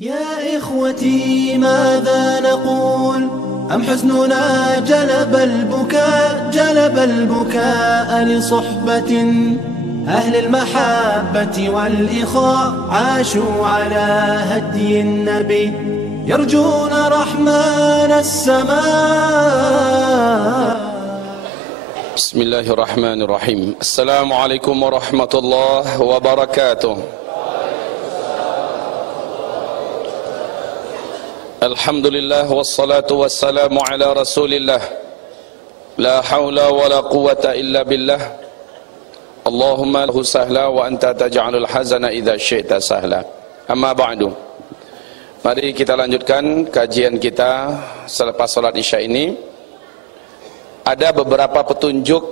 يا إخوتي ماذا نقول أم حزننا جلب البكاء لصحبة أهل المحبة والإخاء عاشوا على هدي النبي يرجون رحمن السماء. بسم الله الرحمن الرحيم. السلام عليكم ورحمة الله وبركاته. Alhamdulillah wassalatu wassalamu ala rasulillah la hawla wa la quwata illa billah. Allahumma lahu sahla wa anta taj'alul hazana idha syi'ta sahla. Amma ba'du. Mari kita lanjutkan kajian kita selepas salat isya ini. Ada beberapa petunjuk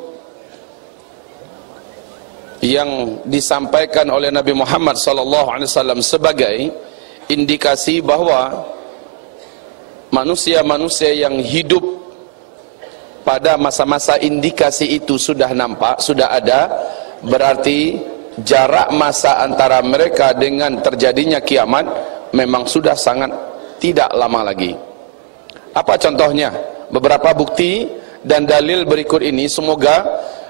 yang disampaikan oleh Nabi Muhammad SAW sebagai indikasi bahwa manusia-manusia yang hidup pada masa-masa indikasi itu sudah nampak, sudah ada, berarti jarak masa antara mereka dengan terjadinya kiamat memang sudah sangat tidak lama lagi. Apa contohnya? Beberapa bukti dan dalil berikut ini semoga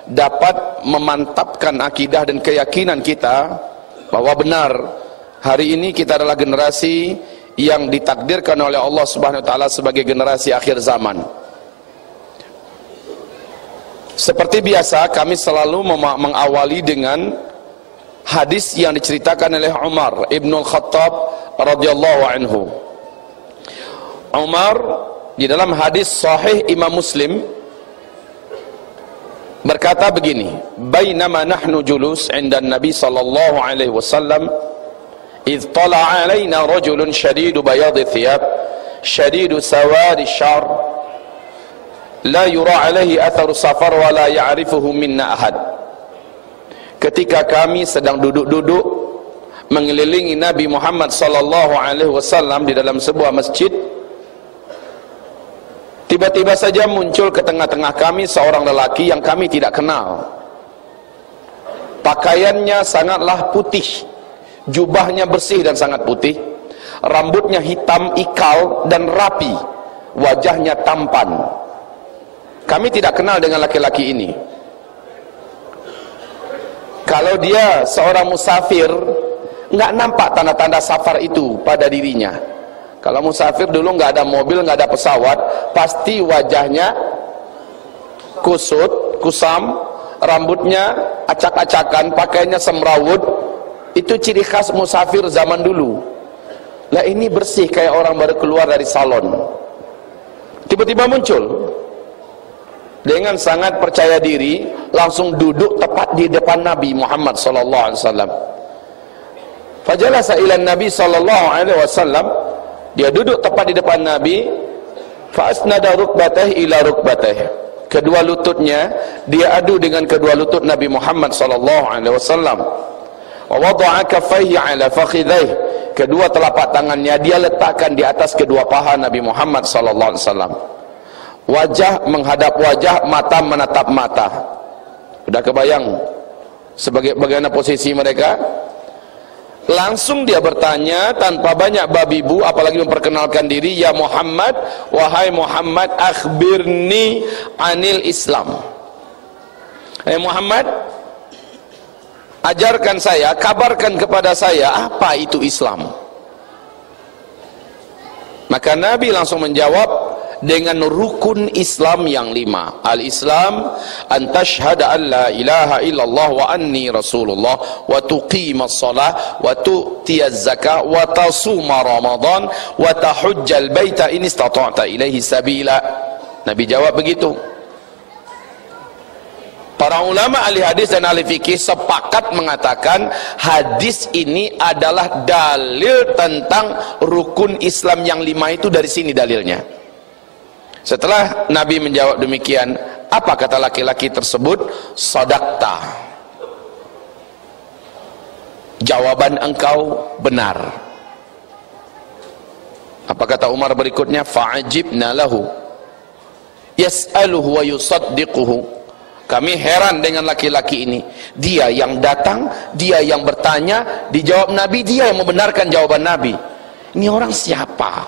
dapat memantapkan akidah dan keyakinan kita bahwa benar hari ini kita adalah generasi yang ditakdirkan oleh Allah Subhanahu wa taala sebagai generasi akhir zaman. Seperti biasa kami selalu mengawali dengan hadis yang diceritakan oleh Umar Ibnul Khattab radhiyallahu anhu. Umar di dalam hadis sahih Imam Muslim berkata begini, "Bainama nahnu julus 'inda Nabi sallallahu alaihi wasallam إذ طلع علينا رجل شديد بياض الثياب شديد سواد الشعر لا يرى عليه أثر السفر ولا يعرفه منا أحد." Ketika kami sedang duduk-duduk mengelilingi Nabi Muhammad sallallahu alaihi wasallam di dalam sebuah masjid, tiba-tiba saja muncul ke tengah-tengah kami seorang lelaki yang kami tidak kenal. Pakaiannya sangatlah putih, jubahnya bersih dan sangat putih, rambutnya hitam ikal dan rapi, wajahnya tampan. Kami tidak kenal dengan laki-laki ini. Kalau dia seorang musafir, nggak nampak tanda-tanda safar itu pada dirinya. Kalau musafir dulu nggak ada mobil, nggak ada pesawat, pasti wajahnya kusut, kusam, rambutnya acak-acakan, pakaiannya semrawut. Itu ciri khas musafir zaman dulu. Lah ini bersih kayak orang baru keluar dari salon. Tiba-tiba muncul dengan sangat percaya diri, langsung duduk tepat di depan Nabi Muhammad sallallahu alaihi wasallam. Fajalasa ila Nabi sallallahu alaihi wasallam, dia duduk tepat di depan Nabi, fa asnada rukbatayhi ila rukbatayhi. Kedua lututnya dia adu dengan kedua lutut Nabi Muhammad sallallahu alaihi wasallam. Wa wada'a kaffayhi 'ala fakhidhayhi, kedua telapak tangannya dia letakkan di atas kedua paha Nabi Muhammad sallallahu alaihi wasallam. Wajah menghadap wajah, mata menatap mata. Sudah kebayang bagaimana posisi mereka? Langsung dia bertanya tanpa banyak babi bu, apalagi memperkenalkan diri, "Ya Muhammad, wahai Muhammad, akhbirni anil Islam." Hai Muhammad, ajarkan saya, kabarkan kepada saya apa itu Islam. Maka Nabi langsung menjawab dengan rukun Islam yang 5. Al-Islam an tashhada an la ilaha illallah wa anni rasulullah wa tuqimas shalah wa tu'tiyaz zakah wa tasuma ramadan wa tahujjal baita in istata'ta ilaihi sabila. Nabi jawab begitu. Para ulama ahli hadis dan ahli fikih sepakat mengatakan hadis ini adalah dalil tentang rukun Islam yang 5 itu. Dari sini dalilnya. Setelah Nabi menjawab demikian, apa kata laki-laki tersebut? Shadaqta, jawaban engkau benar. Apa kata Umar berikutnya? Fa'ajibna lahu yas'aluhu wa yusaddiquhu. Kami heran dengan laki-laki ini. Dia yang datang, dia yang bertanya, dijawab Nabi, dia yang membenarkan jawaban Nabi. Ini orang siapa?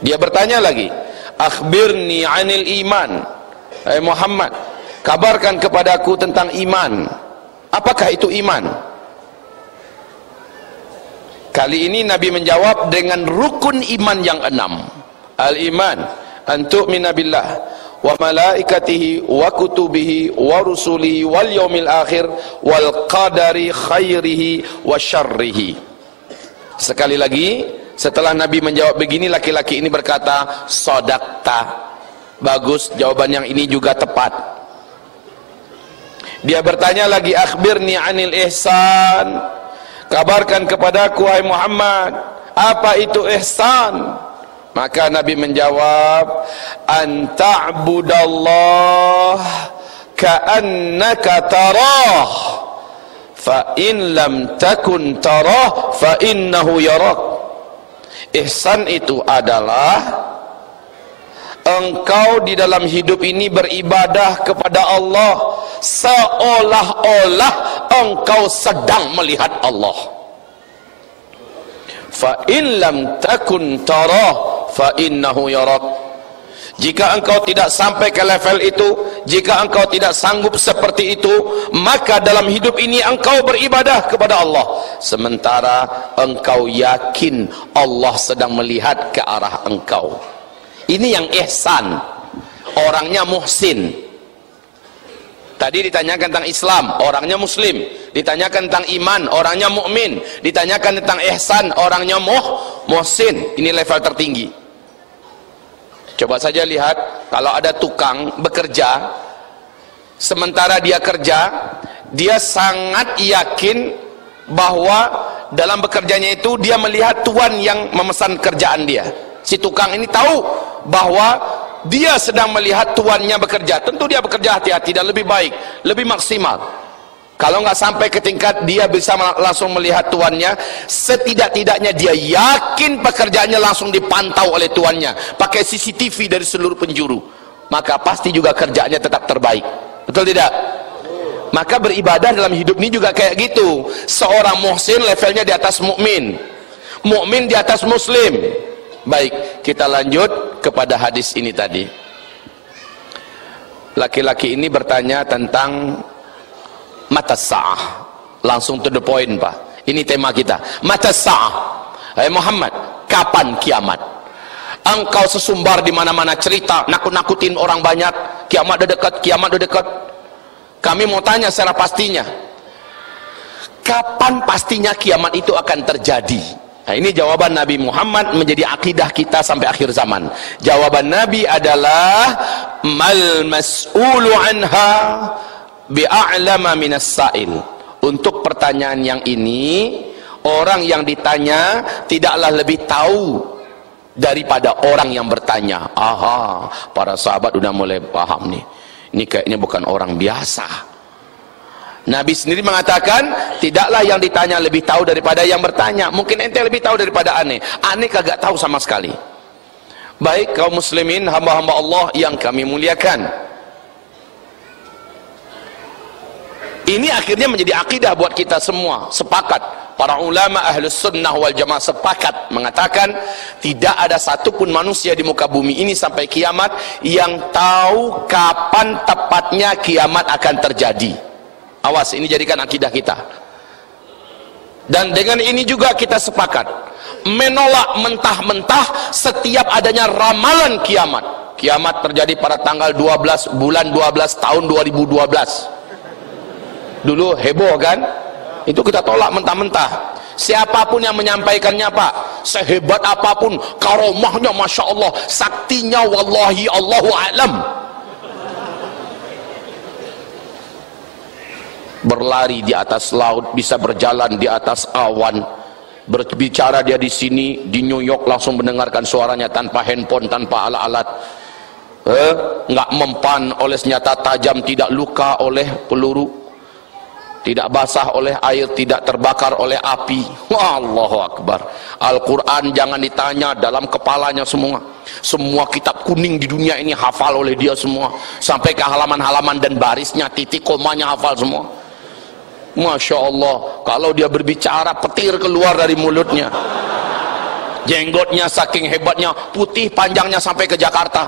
Dia bertanya lagi, akhbirni anil iman. Hai Muhammad, kabarkan kepadaku tentang iman. Apakah itu iman? Kali ini Nabi menjawab dengan rukun iman yang 6. Al-iman an tu'mina billah wa malaikatihi wa kutubihi wa rusulihi wal yaumil akhir wal qadari khairihi wa syarrihi. Sekali lagi, setelah Nabi menjawab begini, laki-laki ini berkata, shadaqta. Bagus, jawaban yang ini juga tepat. Dia bertanya lagi, akhbirni anil ihsan. Kabarkan kepadaku, hai Muhammad, apa itu ihsan? Maka Nabi menjawab, an ta'budallah ka'annaka tarah, fa in lam takun tarah fa innahu yarak. Ihsan itu adalah engkau di dalam hidup ini beribadah kepada Allah seolah-olah engkau sedang melihat Allah. Fa in lam takun tarah fa innahu yarak. Jika engkau tidak sampai ke level itu, jika engkau tidak sanggup seperti itu, maka dalam hidup ini engkau beribadah kepada Allah sementara engkau yakin Allah sedang melihat ke arah engkau. Ini yang ihsan. Orangnya muhsin. Tadi ditanyakan tentang Islam, orangnya muslim. Ditanyakan tentang iman, orangnya mukmin. Ditanyakan tentang ihsan, orangnya muhsin. Ini level tertinggi. Coba saja lihat, kalau ada tukang bekerja, sementara dia kerja, dia sangat yakin bahwa dalam bekerjanya itu dia melihat tuan yang memesan kerjaan dia. Si tukang ini tahu bahwa dia sedang melihat tuannya bekerja. Tentu dia bekerja hati-hati dan lebih baik, lebih maksimal. Kalau nggak sampai ke tingkat dia bisa langsung melihat tuannya, setidak-tidaknya dia yakin pekerjaannya langsung dipantau oleh tuannya, pakai CCTV dari seluruh penjuru, maka pasti juga kerjaannya tetap terbaik. Betul tidak? Maka beribadah dalam hidup ini juga kayak gitu. Seorang muhsin levelnya di atas mukmin, mukmin di atas muslim. Baik, kita lanjut kepada hadis ini tadi. Laki-laki ini bertanya tentang mata sa'ah. Langsung to the point, Pak. Ini tema kita. Mata sa'ah. Hai Muhammad, kapan kiamat? Engkau sesumbar di mana-mana cerita, nakut-nakutin orang banyak. Kiamat udah dekat, kiamat udah dekat. Kami mau tanya secara pastinya. Kapan pastinya kiamat itu akan terjadi? Nah, ini jawaban Nabi Muhammad menjadi akidah kita sampai akhir zaman. Jawaban Nabi adalah mal mas'ulu anha bi'a'lama minas sa'il. Untuk pertanyaan yang ini, orang yang ditanya tidaklah lebih tahu daripada orang yang bertanya. Aha, para sahabat udah mulai paham nih. Ini kayaknya bukan orang biasa. Nabi sendiri mengatakan, tidaklah yang ditanya lebih tahu daripada yang bertanya. Mungkin ente lebih tahu daripada aneh. Aneh kagak tahu sama sekali. Baik kaum muslimin, hamba-hamba Allah yang kami muliakan, ini akhirnya menjadi akidah buat kita semua. Sepakat, para ulama ahlus sunnah wal jamaah sepakat mengatakan, tidak ada satupun manusia di muka bumi ini sampai kiamat yang tahu kapan tepatnya kiamat akan terjadi. Awas, ini jadikan akidah kita. Dan dengan ini juga kita sepakat menolak mentah-mentah setiap adanya ramalan kiamat. Kiamat terjadi pada tanggal 12 bulan 12 tahun 2012. Dulu heboh kan? Itu kita tolak mentah-mentah. Siapapun yang menyampaikannya, Pak, sehebat apapun, karomahnya Masya Allah, saktinya wallahi Allahu a'lam, berlari di atas laut, bisa berjalan di atas awan, berbicara dia di sini di New York langsung mendengarkan suaranya tanpa handphone, tanpa alat-alat, nggak mempan oleh senjata tajam, tidak luka oleh peluru, tidak basah oleh air, tidak terbakar oleh api. Allahu Akbar. Al-Quran jangan ditanya, dalam kepalanya semua. Semua kitab kuning di dunia ini hafal oleh dia semua, sampai ke halaman-halaman dan barisnya, titik komanya hafal semua. Masya Allah, kalau dia berbicara petir keluar dari mulutnya. Jenggotnya saking hebatnya, putih panjangnya sampai ke Jakarta.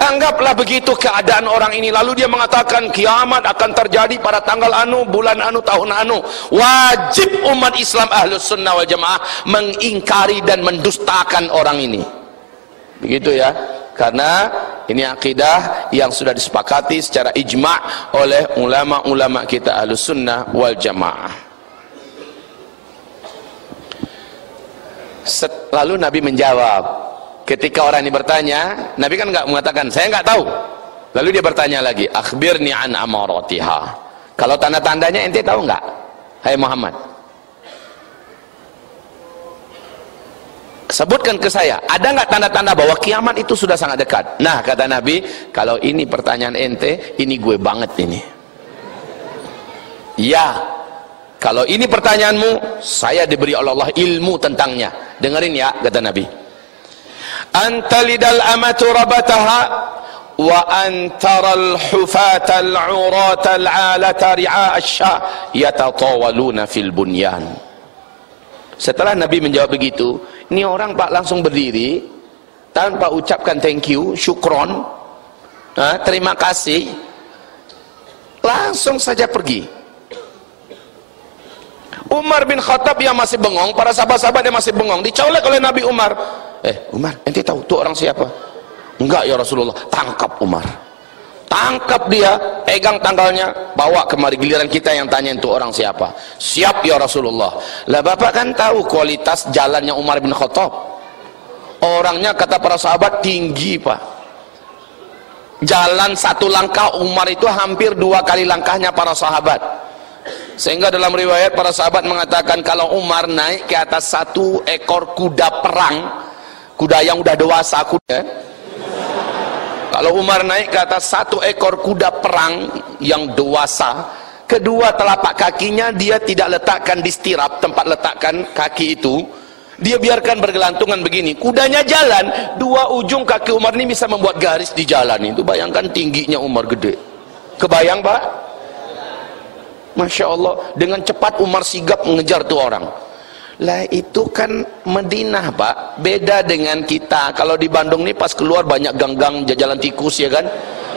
Anggaplah begitu keadaan orang ini. Lalu dia mengatakan kiamat akan terjadi pada tanggal anu, bulan anu, tahun anu. Wajib umat Islam Ahlus Sunnah wal Jamaah mengingkari dan mendustakan orang ini. Begitu ya. Karena ini akidah yang sudah disepakati secara ijma' oleh ulama-ulama kita Ahlus Sunnah wal Jamaah. Lalu Nabi menjawab. Ketika orang ini bertanya, Nabi kan nggak mengatakan saya nggak tahu. Lalu dia bertanya lagi, akhbirni an amaratiha. Kalau tanda-tandanya ente tahu nggak? Hai Muhammad, sebutkan ke saya, ada nggak tanda-tanda bahwa kiamat itu sudah sangat dekat? Nah, kata Nabi, kalau ini pertanyaan ente, ini gue banget ini. Ya, kalau ini pertanyaanmu, saya diberi oleh Allah ilmu tentangnya. Dengerin ya, kata Nabi. Antalidal amatu rabataha wa antaral hufatal uratal alata ri'a asya yatatawaluna fil bunyan. Setelah Nabi menjawab begitu, ini orang Pak langsung berdiri tanpa ucapkan thank you, syukron, terima kasih, langsung saja pergi. Umar bin Khattab yang masih bengong, para sahabat-sahabat yang masih bengong, dicolek oleh Nabi Umar. Umar, ente tahu tuh orang siapa? Enggak ya Rasulullah. Tangkap Umar, tangkap dia, pegang tanggalnya, bawa kemari. Giliran kita yang tanya itu orang siapa. Siap ya Rasulullah. Lah bapak kan tahu kualitas jalannya Umar bin Khattab. Orangnya kata para sahabat tinggi Pak. Jalan satu langkah Umar itu hampir 2 kali langkahnya para sahabat. Sehingga dalam riwayat para sahabat mengatakan kalau Umar naik ke atas 1 ekor kuda perang, kuda yang udah dewasa, kalau Umar naik ke atas 1 ekor kuda perang yang dewasa, kedua telapak kakinya dia tidak letakkan di stirap, tempat letakkan kaki itu, dia biarkan bergelantungan begini. Kudanya jalan, 2 ujung kaki Umar ini bisa membuat garis di jalan itu. Bayangkan tingginya Umar gede. Kebayang Pak? Masya Allah, dengan cepat Umar sigap mengejar tuh orang. Lah itu kan Madinah Pak, beda dengan kita. Kalau di Bandung nih pas keluar banyak gang-gang jajalan tikus ya kan,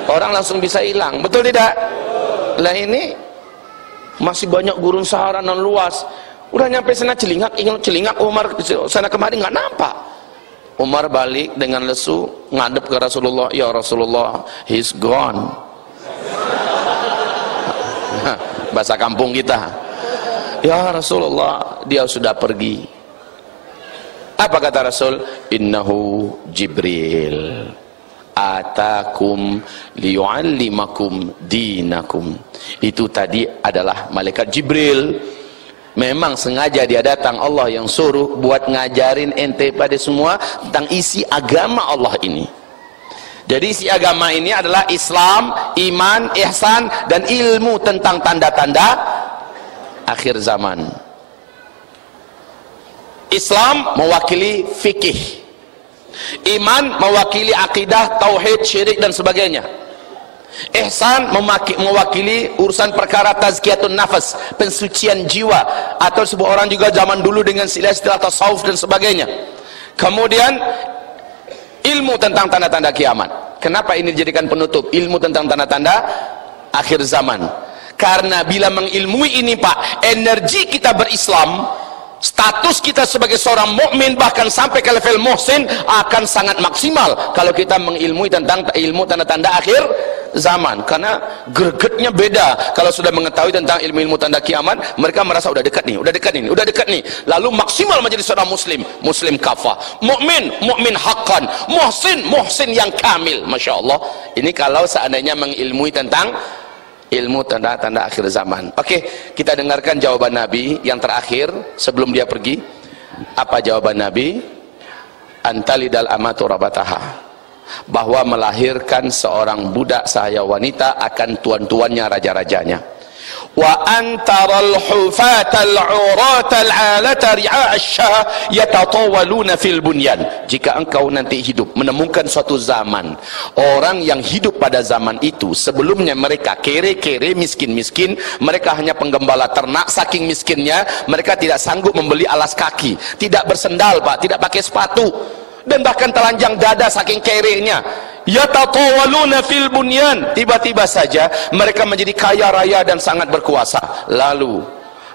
orang langsung bisa hilang, betul tidak? Lah ini masih banyak gurun sahara non luas. Udah nyampe sana celingak, ingin celingak Umar sana kemari nggak nampak. Umar balik dengan lesu ngadep ke Rasulullah, ya Rasulullah, he's gone. Bahasa kampung kita. Ya Rasulullah, dia sudah pergi. Apa kata Rasul? Innahu Jibril atakum liyuallimakum dinakum. Itu tadi adalah malaikat Jibril. Memang sengaja dia datang, Allah yang suruh buat ngajarin ente pada semua tentang isi agama Allah ini. Jadi isi agama ini adalah Islam, iman, ihsan, dan ilmu tentang tanda-tanda akhir zaman. Islam mewakili fikih, iman mewakili akidah, tauhid, syirik dan sebagainya. Ihsan mewakili urusan perkara tazkiyatun nafas, pensucian jiwa, atau sebuah orang juga zaman dulu dengan istilah tasawuf dan sebagainya. Kemudian ilmu tentang tanda-tanda kiamat. Kenapa ini dijadikan penutup? Ilmu tentang tanda-tanda akhir zaman. Karena bila mengilmui ini Pak, energi kita berislam, status kita sebagai seorang mukmin bahkan sampai ke level muhsin akan sangat maksimal kalau kita mengilmui tentang ilmu tanda-tanda akhir zaman. Karena gregetnya beda. Kalau sudah mengetahui tentang ilmu-ilmu tanda kiamat, mereka merasa udah dekat nih, udah dekat nih, udah dekat nih. Lalu maksimal menjadi seorang muslim, muslim kafah, mukmin, mukmin haqqan, muhsin, muhsin yang kamil. Masya Allah. Ini kalau seandainya mengilmui tentang ilmu tanda-tanda akhir zaman. Oke, kita dengarkan jawaban Nabi yang terakhir sebelum dia pergi. Apa jawaban Nabi? Antalidal amatu rabataha. Bahwa melahirkan seorang budak sahaya wanita akan tuan-tuannya, raja-rajanya. wa antaral hufatal uratal alata ri'a asyah yatatawaluna fil bunyan. Jika engkau nanti hidup menemukan suatu zaman, orang yang hidup pada zaman itu sebelumnya mereka kere-kere, miskin-miskin, mereka hanya penggembala ternak, saking miskinnya mereka tidak sanggup membeli alas kaki, tidak bersendal Pak, tidak pakai sepatu, dan bahkan telanjang dada saking kerenya. Yatatawaluna fil bunyan, tiba-tiba saja mereka menjadi kaya raya dan sangat berkuasa. Lalu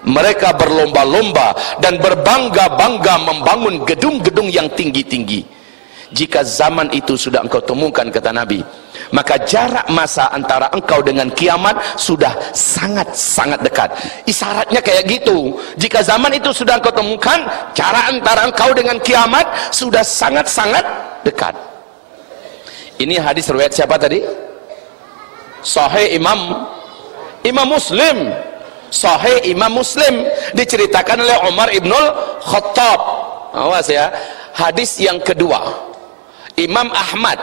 mereka berlomba-lomba dan berbangga-bangga membangun gedung-gedung yang tinggi-tinggi. Jika zaman itu sudah engkau temukan, kata Nabi, maka jarak masa antara engkau dengan kiamat sudah sangat-sangat dekat. Isyaratnya kayak gitu. Jika zaman itu sudah engkau temukan, jarak antara engkau dengan kiamat sudah sangat-sangat dekat. Ini hadis riwayat siapa tadi? Sahih Imam Muslim. Sahih Imam Muslim, diceritakan oleh Umar ibnul Khattab. Awas ya. Hadis yang kedua, Imam Ahmad,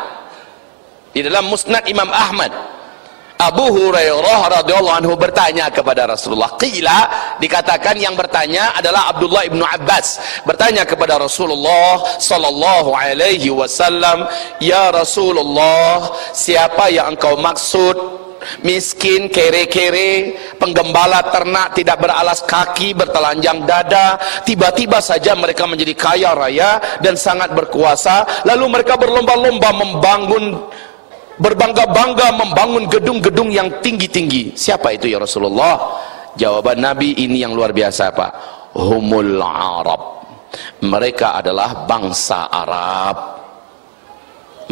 di dalam Musnad Imam Ahmad, Abu Hurairah radhiyallahu anhu bertanya kepada Rasulullah. Qila, dikatakan yang bertanya adalah Abdullah ibnu Abbas, bertanya kepada Rasulullah sallallahu alaihi wasallam, ya Rasulullah, siapa yang engkau maksud? Miskin, kere-kere, penggembala ternak, tidak beralas kaki, bertelanjang dada, tiba-tiba saja mereka menjadi kaya raya dan sangat berkuasa, lalu mereka berlomba-lomba berbangga-bangga membangun gedung-gedung yang tinggi-tinggi. Siapa itu ya Rasulullah? Jawaban Nabi ini yang luar biasa Pak. Humul Arab. Mereka adalah bangsa Arab.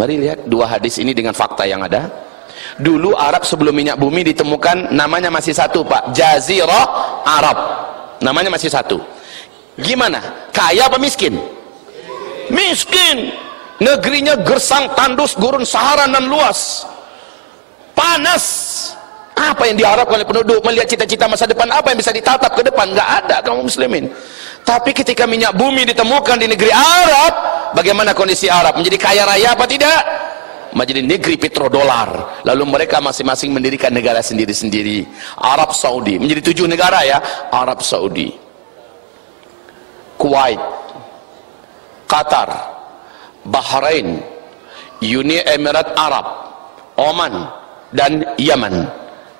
Mari lihat dua hadis ini dengan fakta yang ada. Dulu Arab sebelum minyak bumi ditemukan, namanya masih satu Pak, Jazirah Arab. Namanya masih satu. Gimana? Kaya apa miskin? Miskin. Negerinya gersang tandus, gurun Sahara dan luas, panas. Apa yang diharapkan oleh penduduk? Melihat cita-cita masa depan apa yang bisa ditatap ke depan? Nggak ada kaum muslimin. Tapi ketika minyak bumi ditemukan di negeri Arab, bagaimana kondisi Arab? Menjadi kaya raya apa tidak? Menjadi negeri petrodolar. Lalu mereka masing-masing mendirikan negara sendiri-sendiri. Arab Saudi menjadi 7 negara ya. Arab Saudi, Kuwait, Qatar, Bahrain, Uni Emirat Arab, Oman, dan Yaman.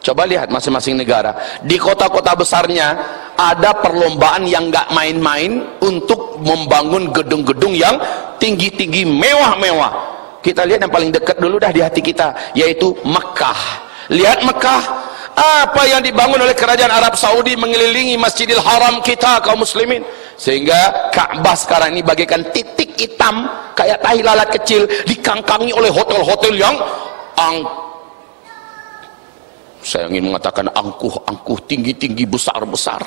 Coba lihat masing-masing negara. Di kota-kota besarnya ada perlombaan yang nggak main-main untuk membangun gedung-gedung yang tinggi-tinggi, mewah-mewah. Kita lihat yang paling dekat dulu dah di hati kita, yaitu Mekah. Lihat Mekah, apa yang dibangun oleh kerajaan Arab Saudi mengelilingi Masjidil Haram kita kaum muslimin, sehingga Ka'bah sekarang ini bagaikan titik hitam kayak tahi lalat kecil, dikangkangi oleh hotel-hotel yang saya ingin mengatakan angkuh-angkuh, tinggi-tinggi, besar-besar,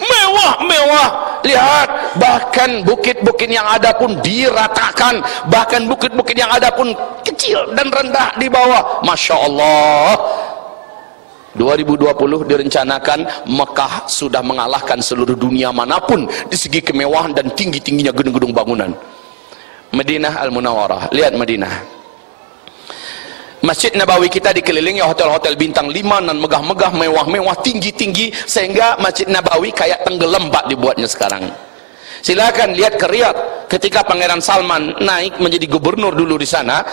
mewah-mewah. Lihat, bahkan bukit-bukit yang ada pun diratakan, bahkan bukit-bukit yang ada pun kecil dan rendah di bawah. Masya Allah. 2020 direncanakan Mekah sudah mengalahkan seluruh dunia manapun di segi kemewahan dan tinggi-tingginya gedung-gedung bangunan. Madinah Al-Munawwarah, lihat Madinah. Masjid Nabawi kita dikelilingi hotel-hotel bintang 5 dan megah-megah, mewah-mewah, tinggi-tinggi, sehingga Masjid Nabawi kayak tenggelam Pak dibuatnya sekarang. Silakan lihat ke Riyadh, ketika Pangeran Salman naik menjadi gubernur dulu di sana,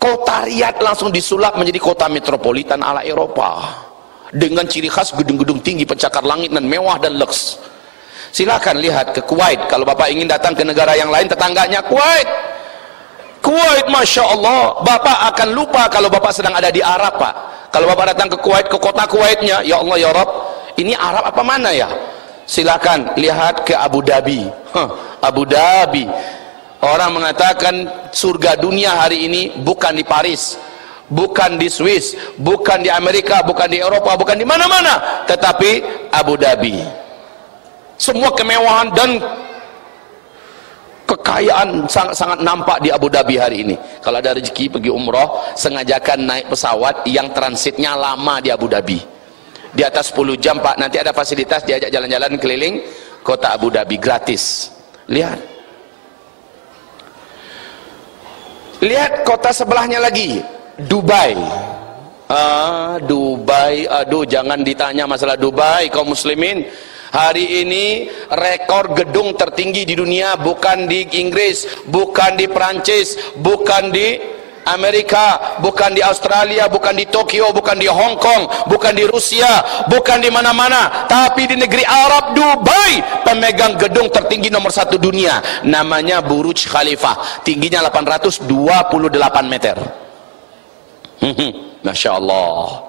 kota Riyadh langsung disulap menjadi kota metropolitan ala Eropa, dengan ciri khas gedung-gedung tinggi, pencakar langit dan mewah dan lux. Silakan lihat ke Kuwait, kalau Bapak ingin datang ke negara yang lain, tetangganya Kuwait. Kuwait, Masya Allah, Bapak akan lupa kalau Bapak sedang ada di Arab Pak. Kalau Bapak datang ke Kuwait, ke kota Kuwaitnya, ya Allah ya Rabb, ini Arab apa mana ya? Silakan lihat ke Abu Dhabi. Abu Dhabi, orang mengatakan surga dunia hari ini bukan di Paris, bukan di Swiss, bukan di Amerika, bukan di Eropa, bukan di mana-mana, tetapi Abu Dhabi. Semua kemewahan dan kekayaan sangat-sangat nampak di Abu Dhabi hari ini. Kalau ada rezeki pergi umroh, sengajakan naik pesawat yang transitnya lama di Abu Dhabi, di atas 10 jam Pak. Nanti ada fasilitas diajak jalan-jalan keliling kota Abu Dhabi gratis. Lihat kota sebelahnya lagi, Dubai. Dubai, aduh jangan ditanya masalah Dubai kaum muslimin. Hari ini rekor gedung tertinggi di dunia bukan di Inggris, bukan di Perancis, bukan di Amerika, bukan di Australia, bukan di Tokyo, bukan di Hong Kong, bukan di Rusia, bukan di mana-mana, tapi di negeri Arab, Dubai, pemegang gedung tertinggi nomor 1 dunia, namanya Burj Khalifah, tingginya 828 meter. Masya Allah.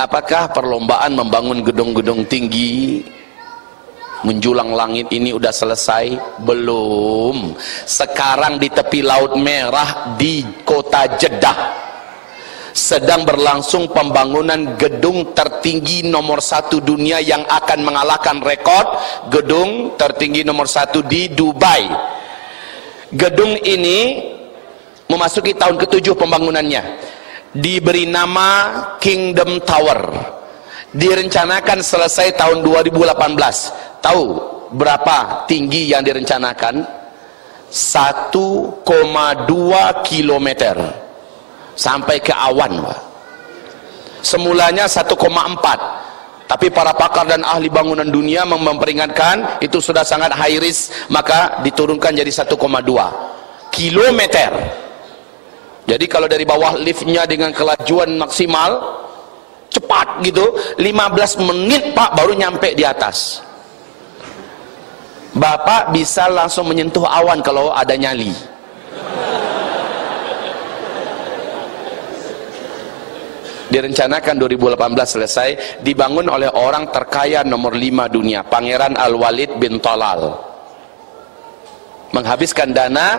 Apakah perlombaan membangun gedung-gedung tinggi menjulang langit ini udah selesai? Belum. Sekarang di tepi Laut Merah di kota Jeddah sedang berlangsung pembangunan gedung tertinggi nomor 1 dunia yang akan mengalahkan rekor gedung tertinggi nomor 1 di Dubai. Gedung ini memasuki tahun ke-7 pembangunannya. Diberi nama Kingdom Tower. Direncanakan selesai tahun 2018. Tahu berapa tinggi yang direncanakan? 1,2 kilometer sampai ke awan, Pak. Semulanya 1,4, tapi para pakar dan ahli bangunan dunia memperingatkan itu sudah sangat high risk, maka diturunkan jadi 1,2 kilometer. Jadi kalau dari bawah liftnya dengan kelajuan maksimal cepat gitu 15 menit Pak baru nyampe di atas. Bapak bisa langsung menyentuh awan kalau ada nyali. Direncanakan 2018 selesai, dibangun oleh orang terkaya nomor 5 dunia, Pangeran Al-Walid bin Talal. Menghabiskan dana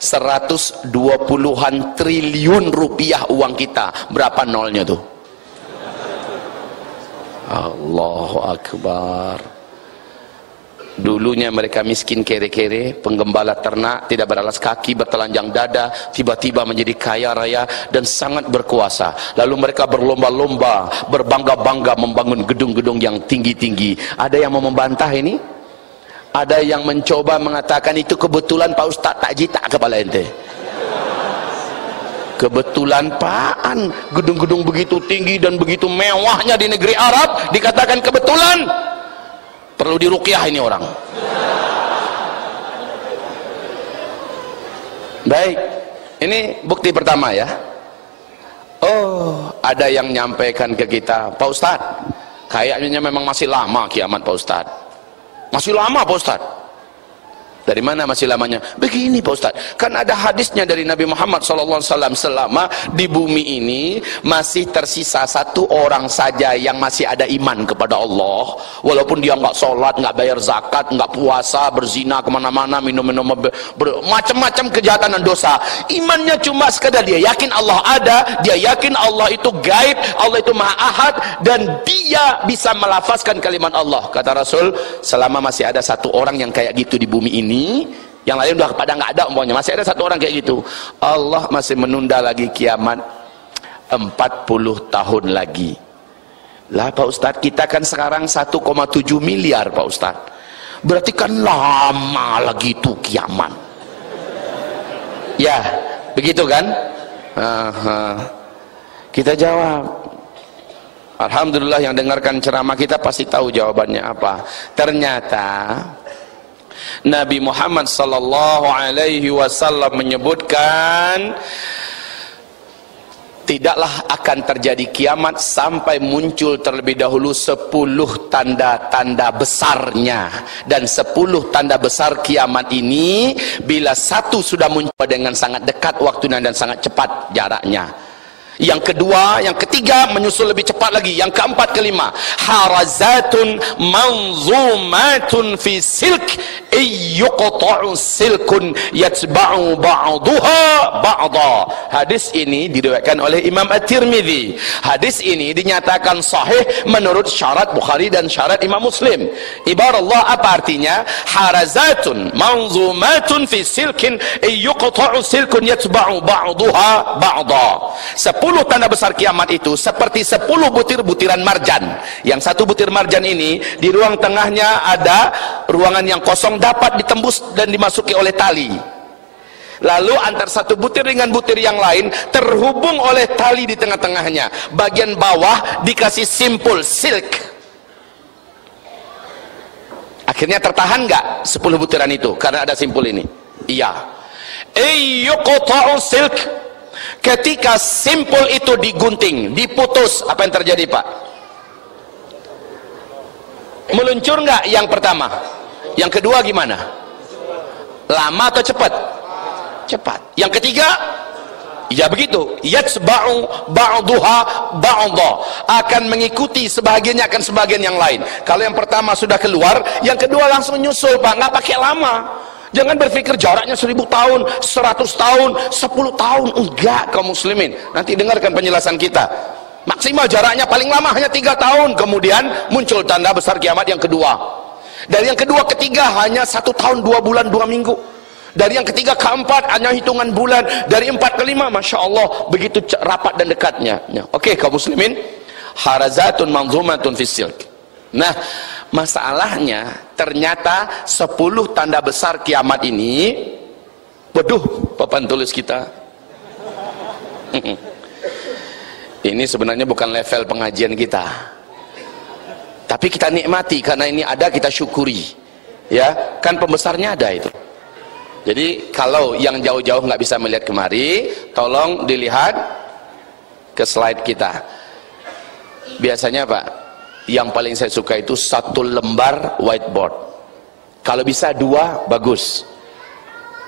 120-an triliun rupiah uang kita. Berapa nolnya tuh? Allahu Akbar. Dulunya mereka miskin kere-kere, penggembala ternak, tidak beralas kaki, bertelanjang dada, tiba-tiba menjadi kaya raya dan sangat berkuasa. Lalu mereka berlomba-lomba, berbangga-bangga membangun gedung-gedung yang tinggi-tinggi. Ada yang mau membantah ini? Ada yang mencoba mengatakan itu kebetulan Pak Ustaz tak jitak kepala ente. Kebetulan apaan? Gedung-gedung begitu tinggi dan begitu mewahnya di negeri Arab dikatakan kebetulan? Perlu diruqyah ini orang. Baik, ini bukti pertama ya. Oh, ada yang nyampaikan ke kita, Pak Ustaz, kayaknya memang masih lama kiamat Pak Ustaz. Masih lama Pak Ustaz. Dari mana masih lamanya? Begini Pak Ustaz, kan ada hadisnya dari Nabi Muhammad SAW, selama di bumi ini masih tersisa 1 orang saja yang masih ada iman kepada Allah, walaupun dia nggak sholat, nggak bayar zakat, nggak puasa, berzina kemana-mana, minum-minum, macam-macam kejahatan dan dosa. Imannya cuma sekadar dia yakin Allah ada, dia yakin Allah itu gaib, Allah itu maha ahad, dan dia bisa melafazkan kalimat Allah. Kata Rasul, selama masih ada 1 orang yang kayak gitu di bumi ini, yang lain udah pada nggak ada, umpamanya masih ada 1 orang kayak gitu, Allah masih menunda lagi kiamat 40 tahun lagi. Lah Pak Ustadz, kita kan sekarang 1,7 miliar Pak Ustadz, berarti kan lama lagi itu kiamat. Ya begitu kan? Kita jawab, alhamdulillah yang dengarkan ceramah kita pasti tahu jawabannya apa. Ternyata Nabi Muhammad sallallahu alaihi wasallam menyebutkan tidaklah akan terjadi kiamat sampai muncul terlebih dahulu 10 tanda-tanda besarnya, dan 10 tanda besar kiamat ini bila satu sudah muncul dengan sangat dekat waktunya dan sangat cepat jaraknya. Yang kedua, yang ketiga menyusul lebih cepat lagi. Yang keempat, kelima, harazatun manzumatun fi silk yuqta'u silkun yatba'u ba'daha ba'da. Hadis ini diriwayatkan oleh Imam At-Tirmidzi. Hadis ini dinyatakan sahih menurut syarat Bukhari dan syarat Imam Muslim. Ibarat Allah apa artinya? Harazatun manzumatun fi silkin yuqta'u silkun yatba'u ba'daha ba'da. 10 tanda besar kiamat itu seperti 10 butir-butiran marjan. Yang satu butir marjan ini di ruang tengahnya ada ruangan yang kosong, dapat ditembus dan dimasuki oleh tali. Lalu antar satu butir dengan butir yang lain terhubung oleh tali di tengah-tengahnya. Bagian bawah dikasih simpul silk. Akhirnya tertahan nggak 10 butiran itu karena ada simpul ini? Iya. Yuqta'u silk. Ketika simpul itu digunting, diputus, apa yang terjadi, Pak? Meluncur nggak yang pertama? Yang kedua gimana? Lama atau cepat? Cepat. Yang ketiga, ya begitu, yatsba'u ba'duha ba'dha, akan mengikuti sebagiannya akan sebagian yang lain. Kalau yang pertama sudah keluar, yang kedua langsung nyusul, Pak, nggak pakai lama. Jangan berpikir jaraknya 1000 tahun, 100 tahun, 10 tahun, enggak, kaum muslimin. Nanti dengarkan penjelasan kita. Maksimal jaraknya paling lama hanya 3 tahun, kemudian muncul tanda besar kiamat yang kedua. Dari yang kedua ketiga hanya 1 tahun 2 bulan 2 minggu. Dari yang ketiga keempat hanya hitungan bulan. Dari 4 ke 5, Masya Allah, begitu rapat dan dekatnya. Oke, kaum muslimin, harazatun manzumatun fis silk. Nah, masalahnya ternyata 10 tanda besar kiamat ini, waduh, papan tulis kita. Ini sebenarnya bukan level pengajian kita. Tapi kita nikmati karena ini ada, kita syukuri. Ya, kan pembesarnya ada itu. Jadi kalau yang jauh-jauh nggak bisa melihat kemari, tolong dilihat ke slide kita. Biasanya, Pak, yang paling saya suka itu 1 lembar whiteboard. Kalau bisa 2, bagus.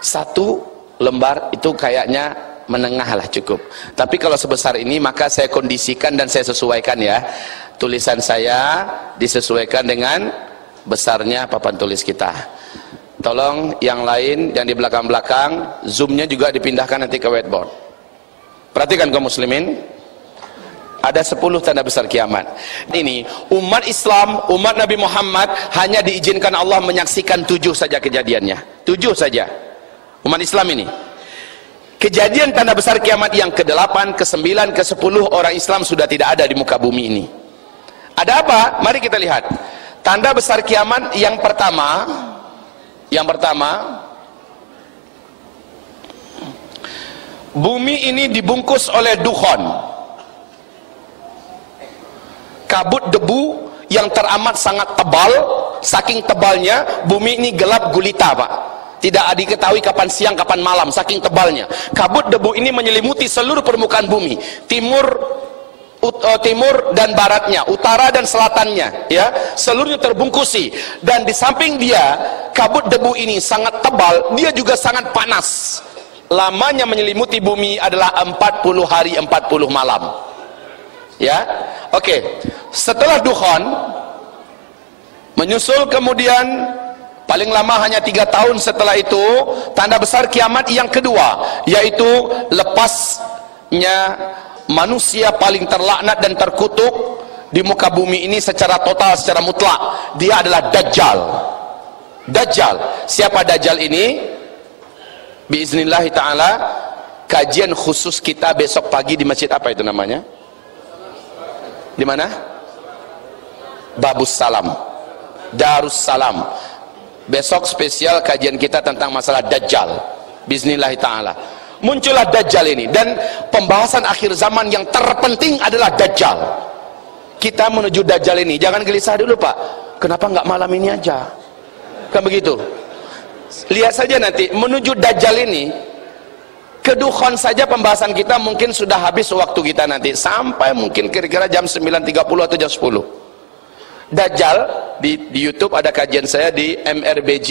1 lembar itu kayaknya menengah lah, cukup. Tapi kalau sebesar ini, maka saya kondisikan dan saya sesuaikan ya. Tulisan saya disesuaikan dengan besarnya papan tulis kita. Tolong yang lain yang di belakang-belakang, zoomnya juga dipindahkan nanti ke whiteboard. Perhatikan kaum muslimin, ada 10 tanda besar kiamat. Ini umat Islam, umat Nabi Muhammad hanya diizinkan Allah menyaksikan 7 saja kejadiannya. 7 saja umat Islam ini. Kejadian tanda besar kiamat yang ke-8, ke-9, ke-10 orang Islam sudah tidak ada di muka bumi ini. Ada apa? Mari kita lihat. Tanda besar kiamat yang pertama, bumi ini dibungkus oleh dukhon, kabut debu yang teramat sangat tebal. Saking tebalnya bumi ini gelap gulita, Pak. Tidak diketahui kapan siang kapan malam, saking tebalnya. Kabut debu ini menyelimuti seluruh permukaan bumi, timur dan baratnya, utara dan selatannya, ya, seluruhnya terbungkusi. Dan di samping dia, kabut debu ini sangat tebal, dia juga sangat panas. Lamanya menyelimuti bumi adalah 40 hari 40 malam. Ya, oke. Setelah dukhon, menyusul kemudian paling lama hanya 3 tahun setelah itu, tanda besar kiamat yang kedua, yaitu lepasnya manusia paling terlaknat dan terkutuk di muka bumi ini secara total, secara mutlak. Dia adalah Dajjal. Dajjal. Siapa Dajjal ini? Biiznillah ta'ala, kajian khusus kita besok pagi di masjid apa itu namanya? Di mana? Babus Salam, Darus Salam. Besok spesial kajian kita tentang masalah Dajjal. Biiznillah ta'ala. Muncullah Dajjal ini, dan pembahasan akhir zaman yang terpenting adalah Dajjal. Kita menuju Dajjal ini, jangan gelisah dulu, Pak. Kenapa nggak malam ini aja? Kan begitu. Lihat saja nanti, menuju Dajjal ini, kedukhon saja pembahasan kita mungkin sudah habis waktu kita nanti. Sampai mungkin kira-kira jam 9.30 atau jam 10. Dajjal, di YouTube ada kajian saya di MRBJ,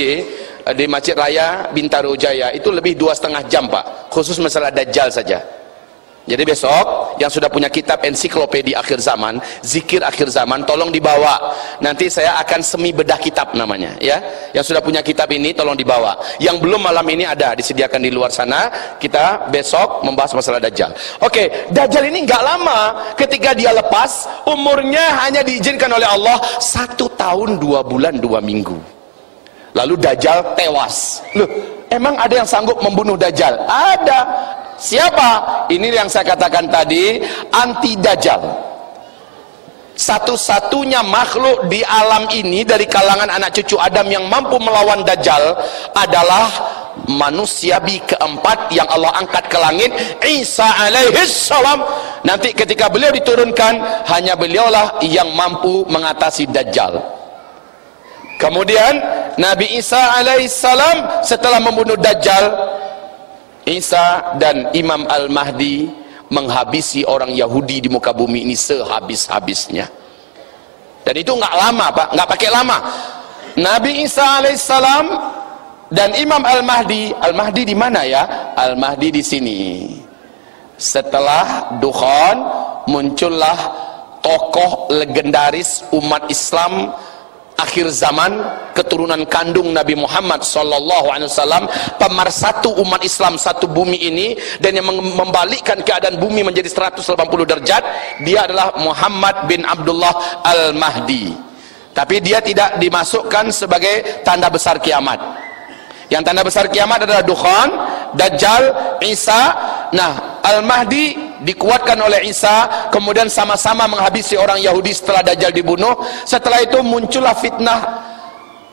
di Masjid Raya Bintaro Jaya, itu lebih 2,5 jam, Pak, khusus masalah Dajjal saja. Jadi besok yang sudah punya kitab ensiklopedia akhir zaman, zikir akhir zaman, tolong dibawa. Nanti saya akan semi bedah kitab namanya, ya. Yang sudah punya kitab ini tolong dibawa. Yang belum, malam ini ada disediakan di luar sana. Kita besok membahas masalah Dajjal. Oke, Dajjal ini nggak lama. Ketika dia lepas, umurnya hanya diizinkan oleh Allah 1 tahun 2 bulan 2 minggu. Lalu Dajjal tewas. Loh, emang ada yang sanggup membunuh Dajjal? Ada. Siapa? Ini yang saya katakan tadi, anti Dajjal. Satu-satunya makhluk di alam ini dari kalangan anak cucu Adam yang mampu melawan Dajjal adalah manusiawi keempat yang Allah angkat ke langit, Isa alaihi salam. Nanti ketika beliau diturunkan, hanya beliaulah yang mampu mengatasi Dajjal. Kemudian Nabi Isa alaihi salam setelah membunuh Dajjal, Isa dan Imam Al-Mahdi menghabisi orang Yahudi di muka bumi ini sehabis-habisnya. Dan itu nggak lama, Pak, nggak pakai lama. Nabi Isa alaihissalam dan Imam Al-Mahdi. Al-Mahdi di mana ya? Al-Mahdi di sini. Setelah Dukhan, muncullah tokoh legendaris umat Islam akhir zaman, keturunan kandung Nabi Muhammad SAW, pemersatu umat Islam satu bumi ini, dan yang membalikkan keadaan bumi menjadi 180 derajat. Dia adalah Muhammad bin Abdullah Al-Mahdi. Tapi dia tidak dimasukkan sebagai tanda besar kiamat. Yang tanda besar kiamat adalah Dukhan, Dajjal, Isa. Nah, Al-Mahdi dikuatkan oleh Isa, kemudian sama-sama menghabisi orang Yahudi setelah Dajjal dibunuh. Setelah itu muncullah fitnah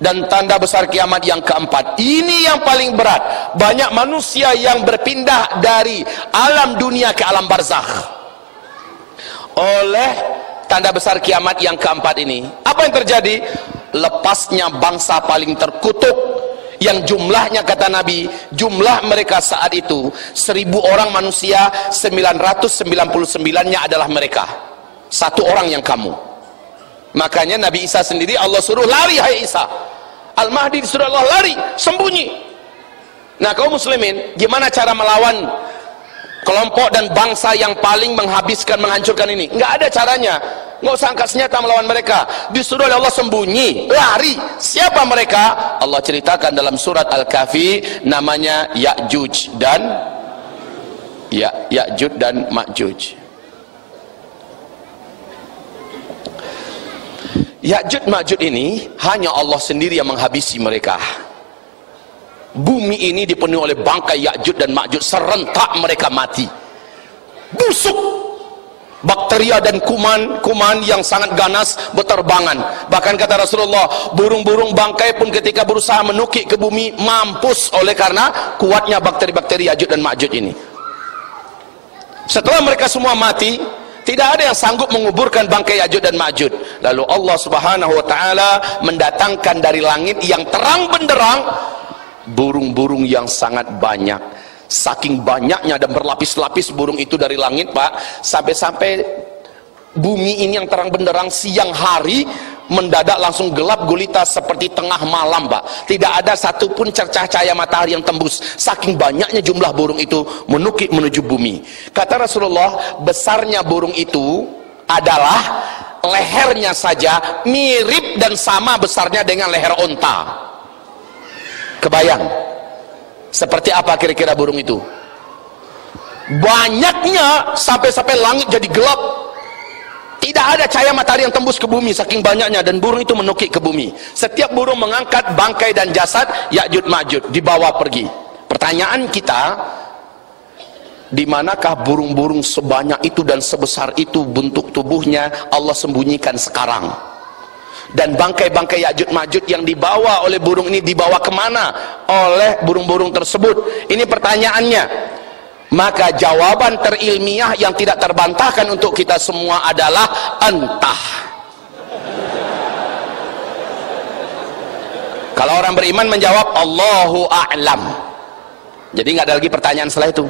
dan tanda besar kiamat yang keempat. Ini yang paling berat. Banyak manusia yang berpindah dari alam dunia ke alam barzakh oleh tanda besar kiamat yang keempat ini. Apa yang terjadi? Lepasnya bangsa paling terkutuk, yang jumlahnya kata Nabi, jumlah mereka saat itu 1000 orang manusia, 999-nya adalah mereka. Satu orang yang kamu. Makanya Nabi Isa sendiri Allah suruh lari, hai Isa. Al-Mahdi disuruh Allah lari, sembunyi. Nah, kaum muslimin, gimana cara melawan kelompok dan bangsa yang paling menghabiskan, menghancurkan ini? Nggak ada caranya. Nggak usah angkat senjata melawan mereka. Disuruh oleh Allah sembunyi, lari. Siapa mereka? Allah ceritakan dalam surat Al-Kahfi, namanya Ya'juj dan Ya'juj dan Ma'juj. Ya'juj Ma'juj ini hanya Allah sendiri yang menghabisi mereka. Bumi ini dipenuhi oleh bangkai Ya'juj dan Ma'juj, serentak mereka mati. Busuk bakteria dan kuman yang sangat ganas berterbangan. Bahkan kata Rasulullah, burung-burung bangkai pun ketika berusaha menukik ke bumi mampus oleh karena kuatnya bakteri-bakteri Ya'juj dan Ma'juj ini. Setelah mereka semua mati, tidak ada yang sanggup menguburkan bangkai Ya'juj dan Ma'juj. Lalu Allah Subhanahu wa taala mendatangkan dari langit yang terang benderang burung-burung yang sangat banyak. Saking banyaknya dan berlapis-lapis burung itu dari langit, Pak, sampai-sampai bumi ini yang terang benderang siang hari mendadak langsung gelap gulita seperti tengah malam, Pak. Tidak ada satupun cercah cahaya matahari yang tembus. Saking banyaknya jumlah burung itu menukik menuju bumi. Kata Rasulullah, besarnya burung itu adalah lehernya saja mirip dan sama besarnya dengan leher onta. Kebayang? Seperti apa kira-kira burung itu? Banyaknya sampai-sampai langit jadi gelap. Tidak ada cahaya matahari yang tembus ke bumi, saking banyaknya, dan burung itu menukik ke bumi. Setiap burung mengangkat bangkai dan jasad Ya'juj Ma'juj, dibawa pergi. Pertanyaan kita, di manakah burung-burung sebanyak itu dan sebesar itu bentuk tubuhnya Allah sembunyikan sekarang? Dan bangkai-bangkai Ya'juj Ma'juj yang dibawa oleh burung ini dibawa kemana oleh burung-burung tersebut? Ini pertanyaannya. Maka jawaban terilmiah yang tidak terbantahkan untuk kita semua adalah entah. Kalau orang beriman menjawab Allahu a'lam. Jadi nggak ada lagi pertanyaan setelah itu.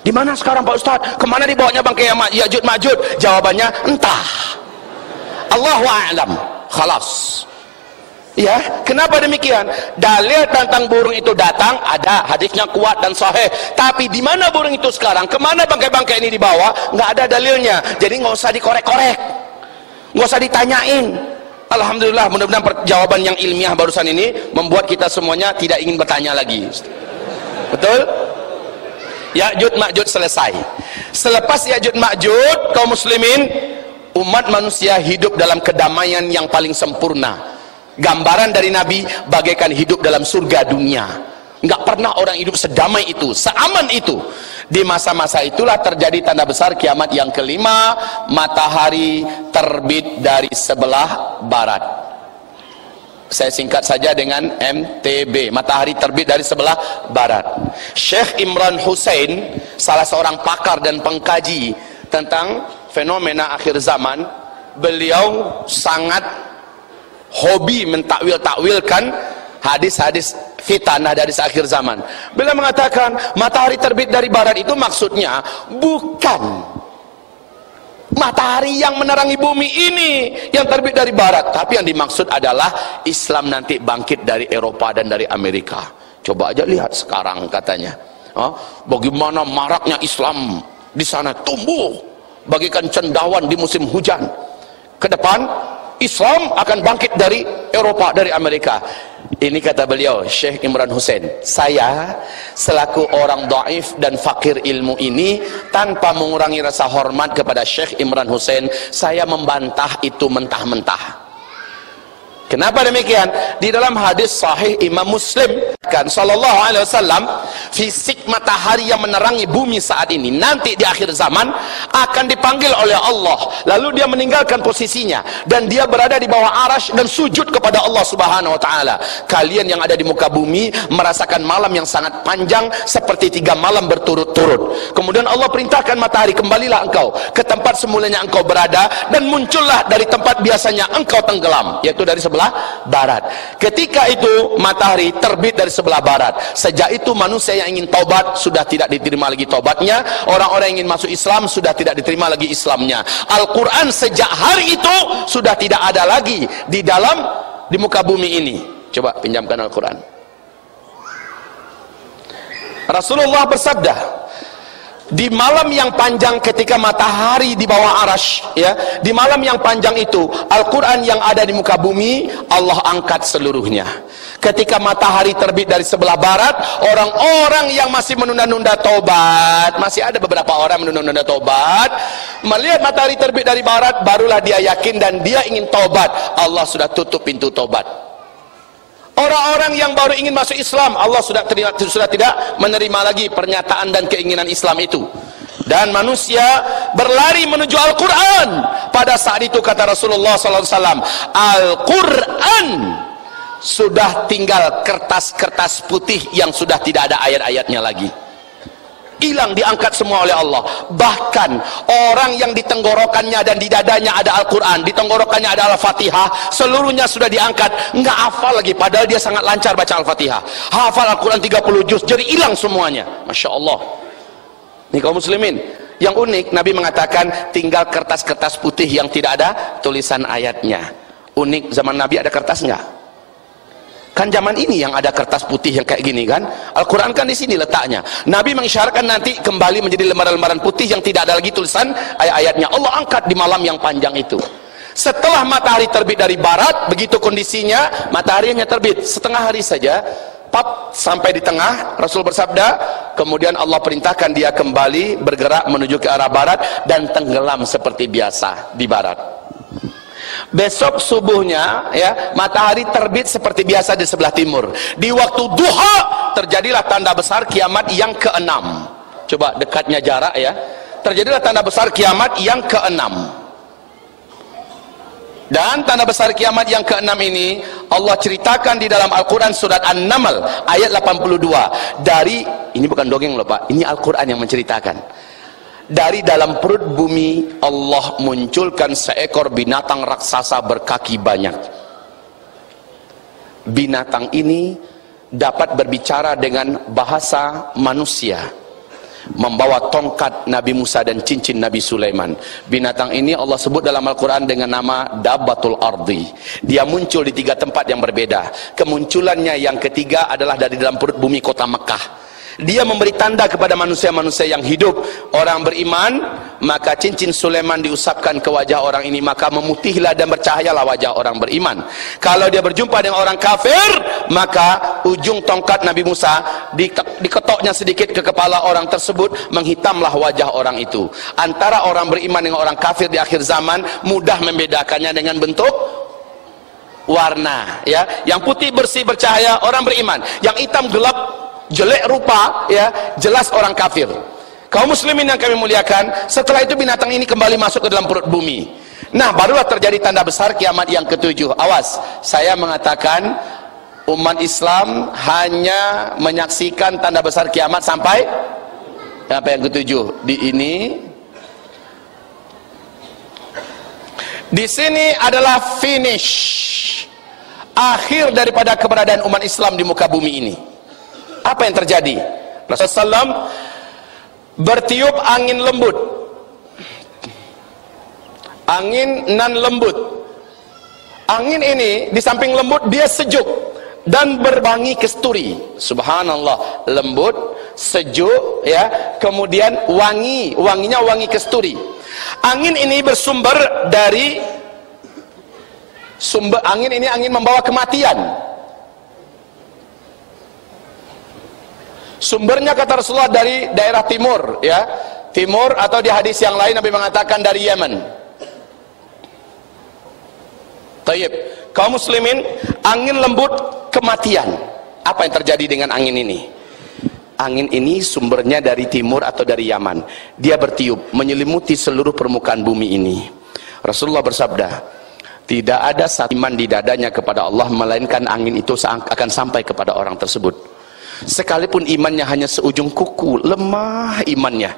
Di mana sekarang Pak Ustadz? Kemana dibawanya bangkai Ya'juj Ma'juj? Jawabannya entah. Allahu a'lam. Khalas. Ya, kenapa demikian? Dalil tentang burung itu datang ada, hadisnya kuat dan sahih. Tapi di mana burung itu sekarang? Kemana bangkai-bangkai ini dibawa? Nggak ada dalilnya. Jadi nggak usah dikorek-korek, nggak usah ditanyain. Alhamdulillah, mudah-mudahan jawaban yang ilmiah barusan ini membuat kita semuanya tidak ingin bertanya lagi. Betul? Ya'juj Ma'juj selesai. Selepas Ya'juj Ma'juj, kaum muslimin, umat manusia hidup dalam kedamaian yang paling sempurna. Gambaran dari Nabi bagaikan hidup dalam surga dunia. Nggak pernah orang hidup sedamai itu, seaman itu. Di masa-masa itulah terjadi tanda besar kiamat yang kelima, matahari terbit dari sebelah barat. Saya singkat saja dengan MTB, matahari terbit dari sebelah barat. Syekh Imran Hussein, salah seorang pakar dan pengkaji tentang fenomena akhir zaman, beliau sangat hobi mentakwil-takwilkan hadis-hadis fitan, hadis akhir zaman. Beliau mengatakan matahari terbit dari barat itu maksudnya bukan matahari yang menerangi bumi ini yang terbit dari barat, tapi yang dimaksud adalah Islam nanti bangkit dari Eropa dan dari Amerika. Coba aja lihat sekarang katanya, bagaimana maraknya Islam di sana tumbuh bagikan cendawan di musim hujan. Ke depan Islam akan bangkit dari Eropa, dari Amerika. Ini kata beliau, Syekh Imran Hussein, saya selaku orang dhaif dan fakir ilmu ini, tanpa mengurangi rasa hormat kepada Syekh Imran Hussein, saya membantah itu mentah-mentah. Kenapa demikian? Di dalam hadis sahih Imam Muslim kan sallallahu alaihi wasallam, fisik matahari yang menerangi bumi saat ini nanti di akhir zaman akan dipanggil oleh Allah, lalu dia meninggalkan posisinya dan dia berada di bawah arasy dan sujud kepada Allah Subhanahu wa taala. Kalian yang ada di muka bumi merasakan malam yang sangat panjang seperti 3 malam berturut-turut. Kemudian Allah perintahkan matahari, kembalilah engkau ke tempat semulanya engkau berada dan muncullah dari tempat biasanya engkau tenggelam, yaitu dari sebelah barat. Ketika itu matahari terbit dari sebelah barat. Sejak itu manusia yang ingin taubat sudah tidak diterima lagi taubatnya, orang-orang yang ingin masuk Islam sudah tidak diterima lagi Islamnya. Al-Quran sejak hari itu sudah tidak ada lagi di muka bumi ini. Coba pinjamkan Al-Quran. Rasulullah bersabda, di malam yang panjang ketika matahari di bawah arasy, ya, di malam yang panjang itu Al-Quran yang ada di muka bumi Allah angkat seluruhnya. Ketika matahari terbit dari sebelah barat, orang-orang yang masih menunda-nunda taubat, masih ada beberapa orang menunda-nunda taubat, melihat matahari terbit dari barat, barulah dia yakin dan dia ingin taubat. Allah sudah tutup pintu taubat. Orang-orang yang baru ingin masuk Islam, Allah sudah tidak menerima lagi pernyataan dan keinginan Islam itu. Dan manusia berlari menuju Al-Quran. Pada saat itu kata Rasulullah SAW, Al-Quran sudah tinggal kertas-kertas putih yang sudah tidak ada ayat-ayatnya lagi. Hilang, diangkat semua oleh Allah. Bahkan orang yang di tenggorokannya dan di dadanya ada Al-Quran, di tenggorokannya ada Al-Fatihah, seluruhnya sudah diangkat. Nggak hafal lagi, padahal dia sangat lancar baca Al-Fatihah. Hafal Al-Quran 30 juz, jadi hilang semuanya. Masya Allah. Nih kaum muslimin, yang unik Nabi mengatakan tinggal kertas-kertas putih yang tidak ada tulisan ayatnya. Unik, zaman Nabi ada kertas nggak? Kan zaman ini yang ada kertas putih yang kayak gini kan. Al-Quran kan di sini letaknya. Nabi mengisyaratkan nanti kembali menjadi lembaran-lembaran putih yang tidak ada lagi tulisan ayat-ayatnya. Allah angkat di malam yang panjang itu. Setelah matahari terbit dari barat, begitu kondisinya, matahari hanya terbit setengah hari saja, pap, sampai di tengah. Rasul bersabda, kemudian Allah perintahkan dia kembali bergerak menuju ke arah barat dan tenggelam seperti biasa di barat. Besok subuhnya, ya, matahari terbit seperti biasa di sebelah timur. Di waktu duha terjadilah tanda besar kiamat yang ke-6. Coba dekatnya jarak, ya. Terjadilah tanda besar kiamat yang ke-6. Dan tanda besar kiamat yang ke-6 ini Allah ceritakan di dalam Al-Quran surat An-Naml ayat 82. Dari, ini bukan dongeng loh Pak, ini Al-Quran yang menceritakan. Dari dalam perut bumi Allah munculkan seekor binatang raksasa berkaki banyak. Binatang ini dapat berbicara dengan bahasa manusia, membawa tongkat Nabi Musa dan cincin Nabi Sulaiman. Binatang ini Allah sebut dalam Al-Quran dengan nama Dabbatul Ardi. Dia muncul di 3 tempat yang berbeda. Kemunculannya yang ketiga adalah dari dalam perut bumi kota Mekah. Dia memberi tanda kepada manusia-manusia yang hidup. Orang beriman, maka cincin Sulaiman diusapkan ke wajah orang ini, maka memutihlah dan bercahayalah wajah orang beriman. Kalau dia berjumpa dengan orang kafir, maka ujung tongkat Nabi Musa diketoknya sedikit ke kepala orang tersebut, menghitamlah wajah orang itu. Antara orang beriman dengan orang kafir di akhir zaman mudah membedakannya dengan bentuk warna, ya. Yang putih bersih bercahaya orang beriman, yang hitam gelap jelek rupa, ya, jelas orang kafir. Kaum muslimin yang kami muliakan, setelah itu binatang ini kembali masuk ke dalam perut bumi. Nah, barulah terjadi tanda besar kiamat yang ketujuh. Awas, saya mengatakan umat Islam hanya menyaksikan tanda besar kiamat sampai apa yang ketujuh. Di sini adalah finish, akhir daripada keberadaan umat Islam di muka bumi ini. Apa yang terjadi? Rasulullah SAW bertiup angin lembut, angin nan lembut. Angin ini di samping lembut dia sejuk dan berwangi kasturi. Subhanallah, lembut, sejuk, ya, kemudian wanginya wangi kasturi. Angin ini bersumber dari angin membawa kematian. Sumbernya kata Rasulullah dari daerah timur, ya, timur, atau di hadis yang lain Nabi mengatakan dari Yaman. Tayyib, kaum muslimin, angin lembut kematian. Apa yang terjadi dengan angin ini? Angin ini sumbernya dari timur atau dari Yaman. Dia bertiup menyelimuti seluruh permukaan bumi ini. Rasulullah bersabda, tidak ada satu iman di dadanya kepada Allah melainkan angin itu akan sampai kepada orang tersebut. Sekalipun imannya hanya seujung kuku, lemah imannya.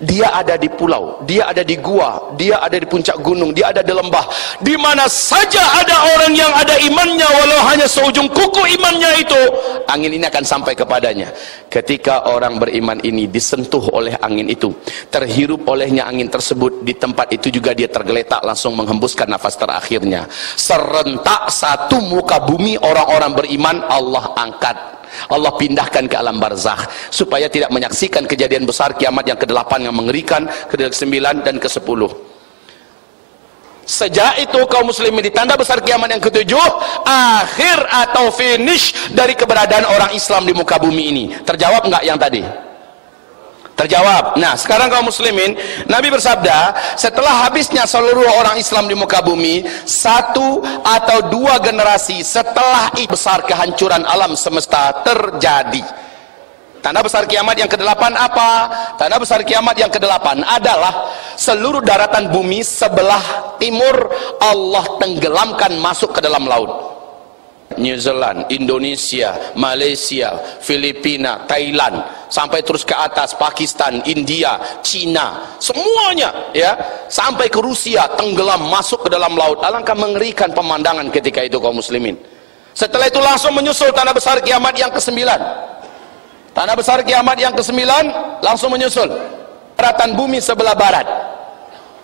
Dia ada di pulau, dia ada di gua, dia ada di puncak gunung, dia ada di lembah. Di mana saja ada orang yang ada imannya, walau hanya seujung kuku imannya itu, angin ini akan sampai kepadanya. Ketika orang beriman ini disentuh oleh angin itu, terhirup olehnya angin tersebut, di tempat itu juga dia tergeletak langsung menghembuskan nafas terakhirnya. Serentak satu muka bumi orang-orang beriman Allah angkat, Allah pindahkan ke alam barzakh supaya tidak menyaksikan kejadian besar kiamat yang ke-8 yang mengerikan, ke-9 dan ke-10. Sejak itu kaum muslimin di tanda besar kiamat yang ke-7, akhir atau finish dari keberadaan orang Islam di muka bumi ini. Terjawab enggak yang tadi? Terjawab. Nah, sekarang kaum muslimin, Nabi bersabda, setelah habisnya seluruh orang Islam di muka bumi, 1 atau 2 generasi setelah itu besar kehancuran alam semesta terjadi. Tanda besar kiamat yang ke-8 apa? Tanda besar kiamat yang ke-8 adalah seluruh daratan bumi sebelah timur Allah tenggelamkan masuk ke dalam laut. New Zealand, Indonesia, Malaysia, Filipina, Thailand, sampai terus ke atas Pakistan, India, Cina, semuanya, ya, sampai ke Rusia tenggelam masuk ke dalam laut. Alangkah mengerikan pemandangan ketika itu kaum muslimin. Setelah itu langsung menyusul tanda besar kiamat yang ke-9. Tanda besar kiamat yang ke-9 langsung menyusul daratan bumi sebelah barat.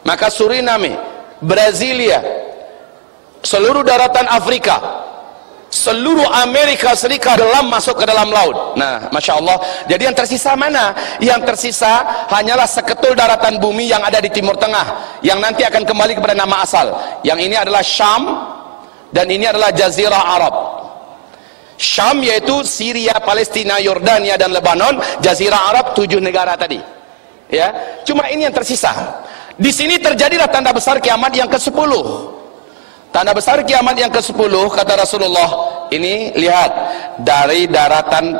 Maka Suriname, Brasilia, seluruh daratan Afrika, seluruh Amerika Serikat dalam masuk ke dalam laut. Nah, Masya Allah. Jadi yang tersisa mana? Yang tersisa hanyalah seketul daratan bumi yang ada di Timur Tengah, yang nanti akan kembali kepada nama asal. Yang ini adalah Syam, dan ini adalah Jazirah Arab. Syam yaitu Syria, Palestina, Yordania, dan Lebanon. Jazirah Arab 7 negara tadi. Ya, cuma ini yang tersisa. Di sini terjadilah tanda besar kiamat yang ke-10. Tanda besar kiamat yang ke-10 kata Rasulullah, ini lihat, dari daratan,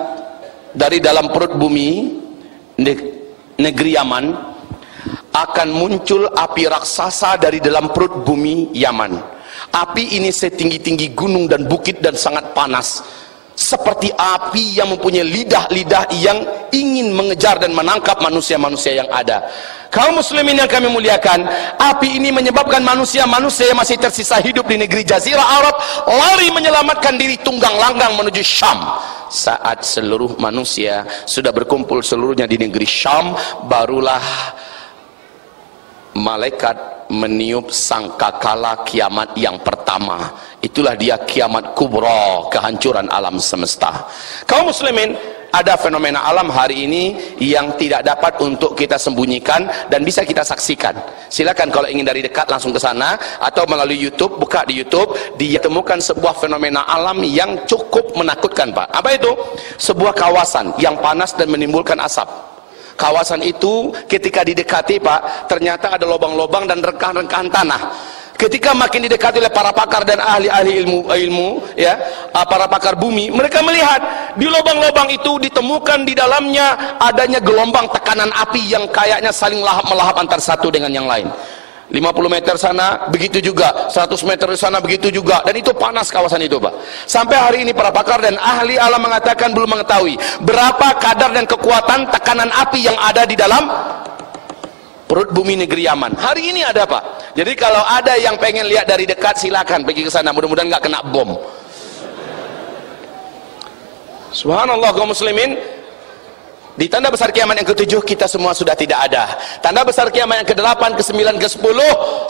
dari dalam perut bumi negeri Yaman akan muncul api raksasa dari dalam perut bumi Yaman. Api ini setinggi-tinggi gunung dan bukit dan sangat panas, seperti api yang mempunyai lidah-lidah yang ingin mengejar dan menangkap manusia-manusia yang ada. Kaum muslimin yang kami muliakan, api ini menyebabkan manusia-manusia yang masih tersisa hidup di negeri Jazirah Arab lari menyelamatkan diri tunggang langgang menuju Syam. Saat seluruh manusia sudah berkumpul seluruhnya di negeri Syam, barulah malaikat meniup sangkakala kiamat yang pertama. Itulah dia kiamat kubra, kehancuran alam semesta. Kaum muslimin, ada fenomena alam hari ini yang tidak dapat untuk kita sembunyikan dan bisa kita saksikan. Silakan kalau ingin dari dekat langsung ke sana, atau melalui YouTube, buka di YouTube, ditemukan sebuah fenomena alam yang cukup menakutkan, Pak. Apa itu? Sebuah kawasan yang panas dan menimbulkan asap. Kawasan itu ketika didekati, Pak, ternyata ada lubang-lubang dan rengkahan-rengkahan tanah. Ketika makin didekati oleh para pakar dan ahli-ahli ilmu, ya, para pakar bumi, mereka melihat di lubang-lubang itu ditemukan di dalamnya adanya gelombang tekanan api yang kayaknya saling lahap-melahap antar satu dengan yang lain. 50 meter sana begitu juga, 100 meter di sana begitu juga, dan itu panas kawasan itu, Pak. Sampai hari ini para pakar dan ahli alam mengatakan belum mengetahui berapa kadar dan kekuatan tekanan api yang ada di dalam perut bumi negeri Yaman. Hari ini ada, Pak. Jadi kalau ada yang pengen lihat dari dekat, silakan pergi ke sana, mudah-mudahan nggak kena bom. Subhanallah kaum muslimin. Di tanda besar kiamat yang ke-7 kita semua sudah tidak ada. Tanda besar kiamat yang ke-8, ke-9, ke-10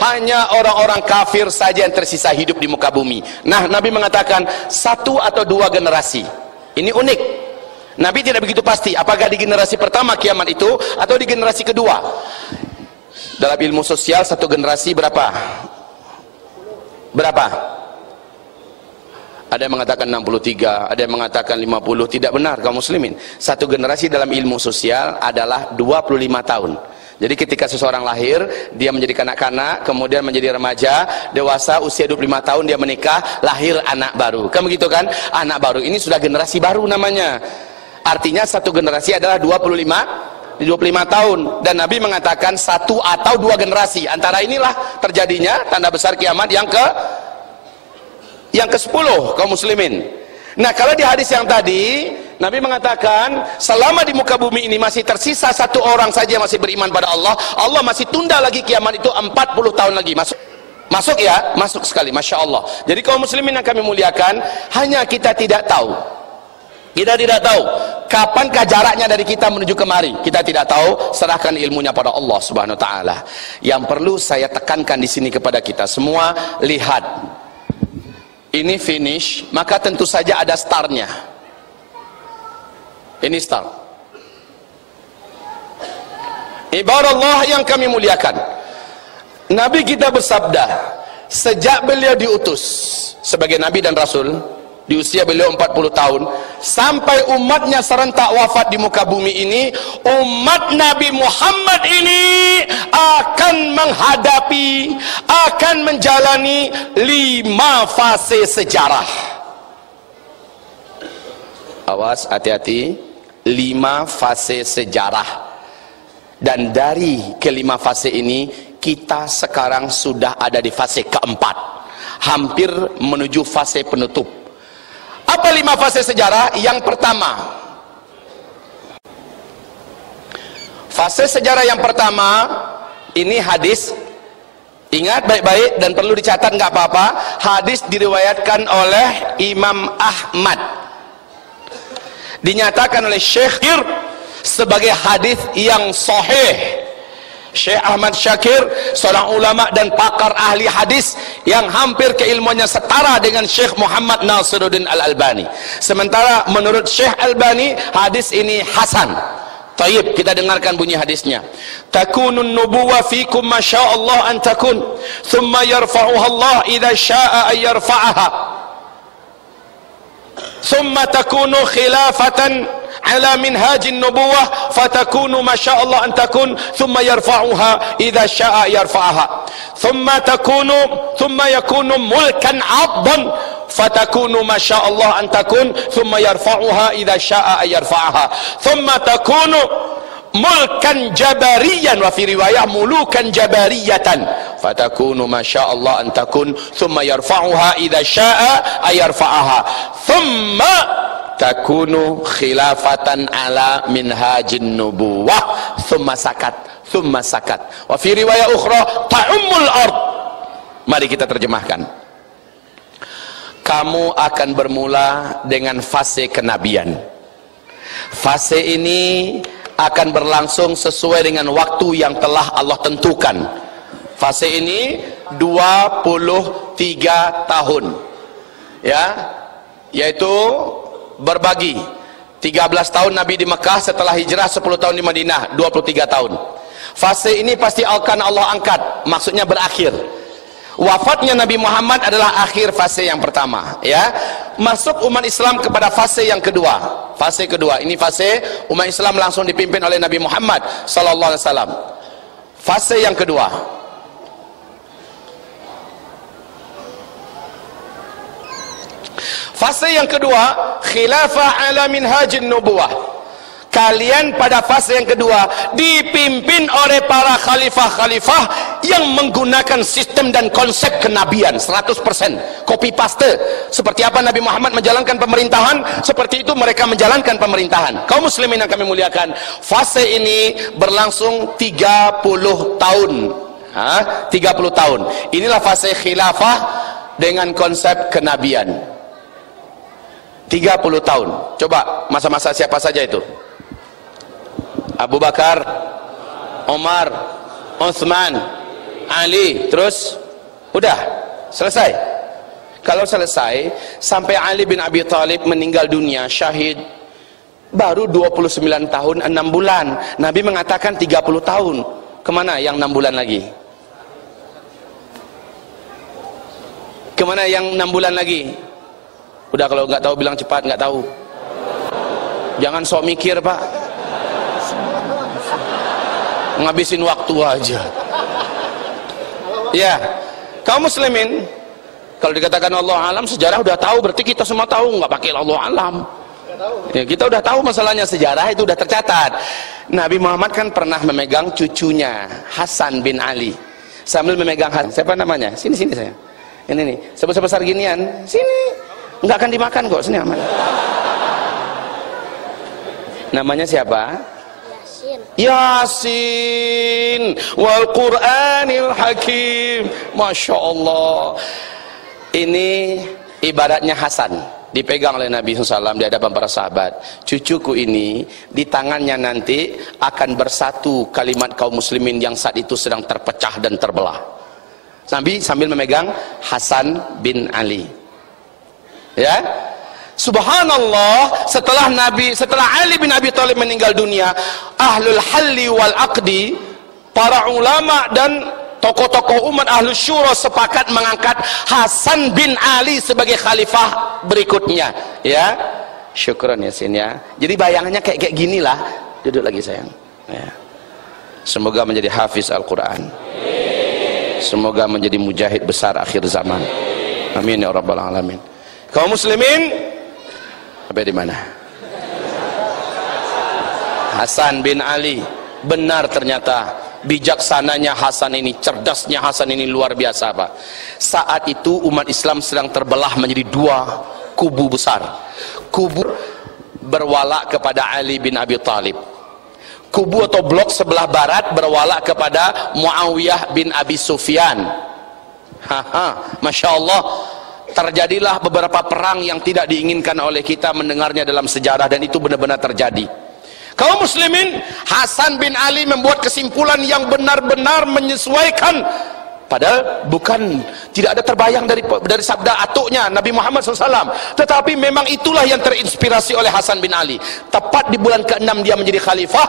hanya orang-orang kafir saja yang tersisa hidup di muka bumi. Nah, Nabi mengatakan 1 atau 2 generasi. Ini unik. Nabi tidak begitu pasti apakah di generasi pertama kiamat itu atau di generasi kedua. Dalam ilmu sosial 1 generasi berapa? Berapa? Ada yang mengatakan 63, ada yang mengatakan 50. Tidak benar kaum muslimin. 1 generasi dalam ilmu sosial adalah 25 tahun. Jadi ketika seseorang lahir, dia menjadi kanak-kanak, kemudian menjadi remaja, dewasa, usia 25 tahun dia menikah, lahir anak baru. Kan begitu kan? Anak baru ini sudah generasi baru namanya. Artinya 1 generasi adalah 25 tahun. Dan Nabi mengatakan 1 atau 2 generasi. Antara inilah terjadinya tanda besar kiamat yang ke-10 kaum muslimin. Nah, kalau di hadis yang tadi Nabi mengatakan selama di muka bumi ini masih tersisa 1 orang saja yang masih beriman pada Allah, Allah masih tunda lagi kiamat itu 40 tahun lagi. Masuk ya? Masuk sekali, Masya Allah. Jadi kaum muslimin yang kami muliakan, hanya kita tidak tahu. Kita tidak tahu kapankah jaraknya dari kita menuju kemari. Kita tidak tahu, serahkan ilmunya pada Allah Subhanahu wa taala. Yang perlu saya tekankan di sini kepada kita semua, lihat. Ini finish, maka tentu saja ada startnya. Ini start. Ibarat Allah yang kami muliakan, Nabi kita bersabda, sejak beliau diutus sebagai Nabi dan Rasul, di usia beliau 40 tahun, sampai umatnya serentak wafat di muka bumi ini, umat Nabi Muhammad ini akan menghadapi, akan menjalani 5 fase sejarah. Awas, hati-hati, 5 fase sejarah. Dan dari ke-5 fase ini, kita sekarang sudah ada di fase keempat, hampir menuju fase penutup. Apa 5 fase sejarah? Yang pertama, fase sejarah yang pertama, ini hadis, ingat baik-baik dan perlu dicatat, nggak apa-apa. Hadis diriwayatkan oleh Imam Ahmad, dinyatakan oleh Syekh sebagai hadis yang sahih. Syekh Ahmad Syakir, seorang ulama dan pakar ahli hadis yang hampir keilmuannya setara dengan Syekh Muhammad Nasiruddin Al-Albani. Sementara menurut Syekh Albani, hadis ini hasan. Taib, kita dengarkan bunyi hadisnya. Takunun nubuwah fikum masyaallah an takun, thumma yarfa'uha Allah idza syaa'a ay yarfa'aha. Thumma takunu khilafatan ala minhajin nubuwah fatakunu masyaallah an takun thumma yarfa'uha idza syaa'a yarfa'aha thumma yakunu mulkan 'addan fatakunu masyaallah an takun thumma yarfa'uha idza syaa'a yarfa'aha thumma takunu mulkan jabariyan wa fi riwayah mulukan jabariyatan fatakunu masyaallah an takun thumma yarfa'uha idza syaa'a yarfa'aha thumma takunu khilafatan ala minhajin nubuwah thumma sakat wa fi riwayah ukhra ta'ummul ard. Mari kita terjemahkan. Kamu akan bermula dengan fase kenabian. Fase ini akan berlangsung sesuai dengan waktu yang telah Allah tentukan. Fase ini 23 tahun, ya, yaitu berbagi 13 tahun Nabi di Mekah, setelah hijrah 10 tahun di Madinah, 23 tahun. Fase ini pasti akan Allah angkat, maksudnya berakhir. Wafatnya Nabi Muhammad adalah akhir fase yang pertama, ya. Masuk umat Islam kepada fase yang kedua. Fase kedua, ini fase umat Islam langsung dipimpin oleh Nabi Muhammad sallallahu alaihi wasallam. Fase yang kedua, khilafah ala minhajin nubuwah. Kalian pada fase yang kedua dipimpin oleh para khalifah-khalifah yang menggunakan sistem dan konsep kenabian 100% copy paste. Seperti apa Nabi Muhammad menjalankan pemerintahan, seperti itu mereka menjalankan pemerintahan. Kaum muslimin yang kami muliakan, fase ini berlangsung 30 tahun. 30 tahun. Inilah fase khilafah dengan konsep kenabian. 30 tahun. Coba masa-masa siapa saja itu? Abu Bakar, Umar, Utsman, Ali, terus udah selesai. Kalau selesai, sampai Ali bin Abi Thalib meninggal dunia syahid, baru 29 tahun 6 bulan. Nabi mengatakan 30 tahun. Kemana yang 6 bulan lagi? Kemana yang 6 bulan lagi? Udah, kalau nggak tahu bilang cepat, nggak tahu. Jangan sok mikir, Pak. Ngabisin waktu aja. Ya, kaum muslimin, kalau dikatakan Allah alam, sejarah udah tahu, berarti kita semua tahu, nggak pakai Allah alam. Ya, kita udah tahu masalahnya, sejarah itu udah tercatat. Nabi Muhammad kan pernah memegang cucunya Hasan bin Ali, sambil memegang siapa namanya? Sini saya. Ini nih, sebesar ginian. Sini, nggak akan dimakan kok, sini aman. Namanya siapa? Yasin wal Qur'anil Hakim. Masya Allah. Ini ibaratnya Hasan dipegang oleh Nabi SAW di hadapan para sahabat. Cucuku ini di tangannya nanti akan bersatu kalimat kaum muslimin yang saat itu sedang terpecah dan terbelah. Nabi sambil memegang Hasan bin Ali. Ya, subhanallah, setelah Ali bin Abi Thalib meninggal dunia, ahlul halli wal aqdi, para ulama dan tokoh-tokoh umat ahlus syura sepakat mengangkat Hasan bin Ali sebagai khalifah berikutnya. Ya, syukron Yasin ya. Jadi bayangannya kayak ginilah. Duduk lagi sayang. Ya. Semoga menjadi hafiz Al-Quran. Semoga menjadi mujahid besar akhir zaman. Amin ya rabbal alamin. Kaum muslimin, sampai di mana? Hasan bin Ali, benar ternyata bijaksananya Hasan ini, cerdasnya Hasan ini luar biasa, Pak. Saat itu umat Islam sedang terbelah menjadi dua kubu besar. Kubu berwala kepada Ali bin Abi Thalib. Kubu atau blok sebelah barat berwala kepada Muawiyah bin Abi Sufyan. Masya Allah. Terjadilah beberapa perang yang tidak diinginkan oleh kita mendengarnya dalam sejarah, dan itu benar-benar terjadi. Kaum muslimin, Hasan bin Ali membuat kesimpulan yang benar-benar menyesuaikan, padahal tidak ada terbayang dari sabda atuknya Nabi Muhammad SAW, tetapi memang itulah yang terinspirasi oleh Hasan bin Ali. Tepat di bulan ke-6 dia menjadi khalifah.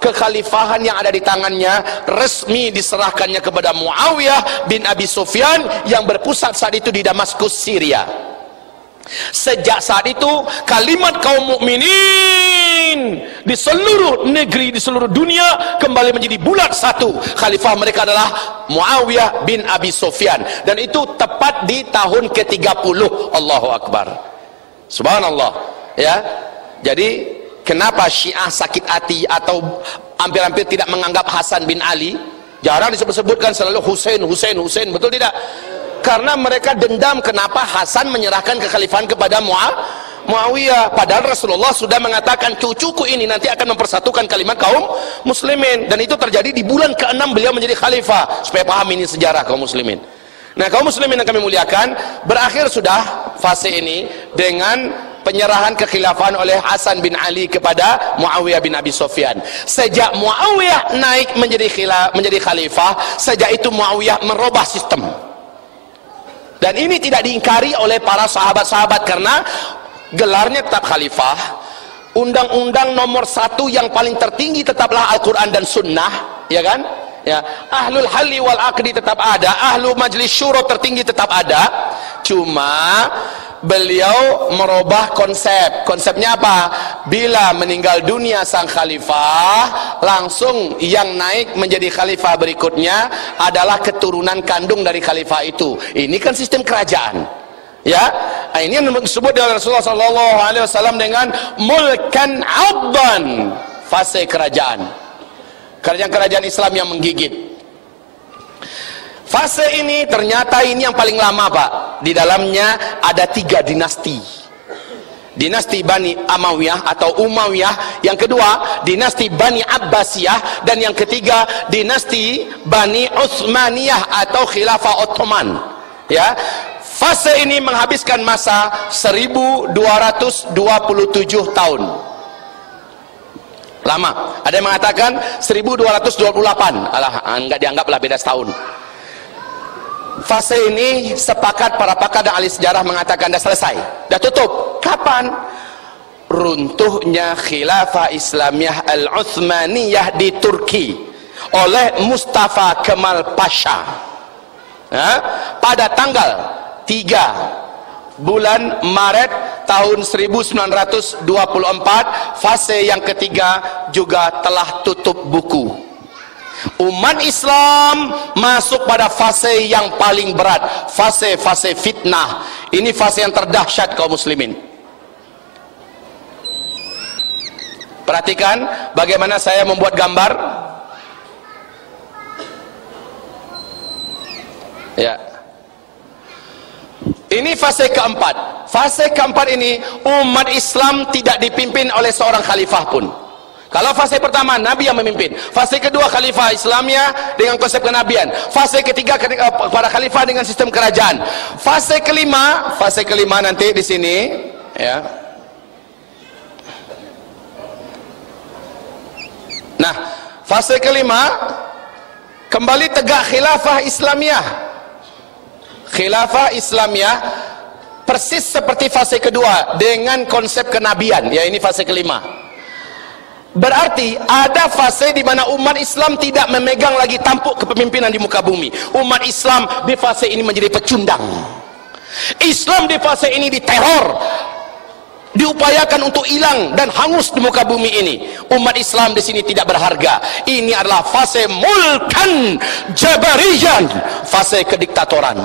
Kekhalifahan yang ada di tangannya resmi diserahkannya kepada Muawiyah bin Abi Sufyan yang berpusat saat itu di Damaskus, Syria. Sejak saat itu kalimat kaum mukminin di seluruh negeri, di seluruh dunia kembali menjadi bulat satu. Khalifah mereka adalah Muawiyah bin Abi Sufyan, dan itu tepat di tahun ke-30. Allahu Akbar. Subhanallah. Ya. Jadi kenapa Syiah sakit hati atau hampir-hampir tidak menganggap Hasan bin Ali? Jarang disebut-sebutkan, selalu Husain, betul tidak? Karena mereka dendam kenapa Hasan menyerahkan kekhalifahan kepada Muawiyah. Padahal Rasulullah sudah mengatakan cucuku ini nanti akan mempersatukan kalimat kaum muslimin, dan itu terjadi di bulan ke-6 beliau menjadi khalifah. Supaya paham ini sejarah kaum muslimin. Nah, kaum muslimin yang kami muliakan, berakhir sudah fase ini dengan penyerahan kekhilafahan oleh Hasan bin Ali kepada Muawiyah bin Abi Sufyan. Sejak Muawiyah naik menjadi khalifah, sejak itu Muawiyah merubah sistem. Dan ini tidak diingkari oleh para sahabat-sahabat karena gelarnya tetap khalifah. Undang-undang nomor 1 yang paling tertinggi tetaplah Al-Quran dan Sunnah, ya kan? Ya, ahlul halli wal aqdi tetap ada, ahlu majlis syuro tertinggi tetap ada. Cuma beliau merubah konsepnya apa? Bila meninggal dunia sang khalifah, langsung yang naik menjadi khalifah berikutnya adalah keturunan kandung dari khalifah itu. Ini kan sistem kerajaan, ya. Ini yang disebut oleh Rasulullah SAW dengan mulkan abdan, fase kerajaan Islam yang menggigit. Fase ini ternyata ini yang paling lama, Pak. Di dalamnya ada 3 dinasti. Dinasti Bani Amawiyah atau Umayyah, yang kedua dinasti Bani Abbasiyah, dan yang ketiga dinasti Bani Utsmaniyah atau Khilafah Ottoman. Ya, fase ini menghabiskan masa 1227 tahun. Lama. Ada yang mengatakan 1228. Alah, enggak dianggaplah beda setahun. Fase ini sepakat para pakar dan ahli sejarah mengatakan dah selesai, dah tutup. Kapan? Runtuhnya Khilafah Islamiyah Al-Utsmaniyah di Turki oleh Mustafa Kemal Pasha, pada tanggal 3 bulan Maret tahun 1924. Fase yang ketiga juga telah tutup buku. Umat Islam masuk pada fase yang paling berat, fase fitnah. Ini fase yang terdahsyat kaum muslimin. Perhatikan bagaimana saya membuat gambar. Ya. Ini fase keempat. Fase keempat ini umat Islam tidak dipimpin oleh seorang khalifah pun. Kalau fase pertama Nabi yang memimpin, fase kedua Khalifah Islamiyah dengan konsep kenabian, fase ketiga para khalifah dengan sistem kerajaan, fase kelima nanti di sini, ya. Nah, fase kelima kembali tegak Khilafah Islamiyah. Khilafah Islamiyah persis seperti fase kedua dengan konsep kenabian, ya, ini fase kelima. Berarti ada fase di mana umat Islam tidak memegang lagi tampuk kepemimpinan di muka bumi. Umat Islam di fase ini menjadi pecundang. Islam di fase ini diteror, diupayakan untuk hilang dan hangus di muka bumi ini. Umat Islam di sini tidak berharga. Ini adalah fase mulkan jabariyan, fase kediktatoran.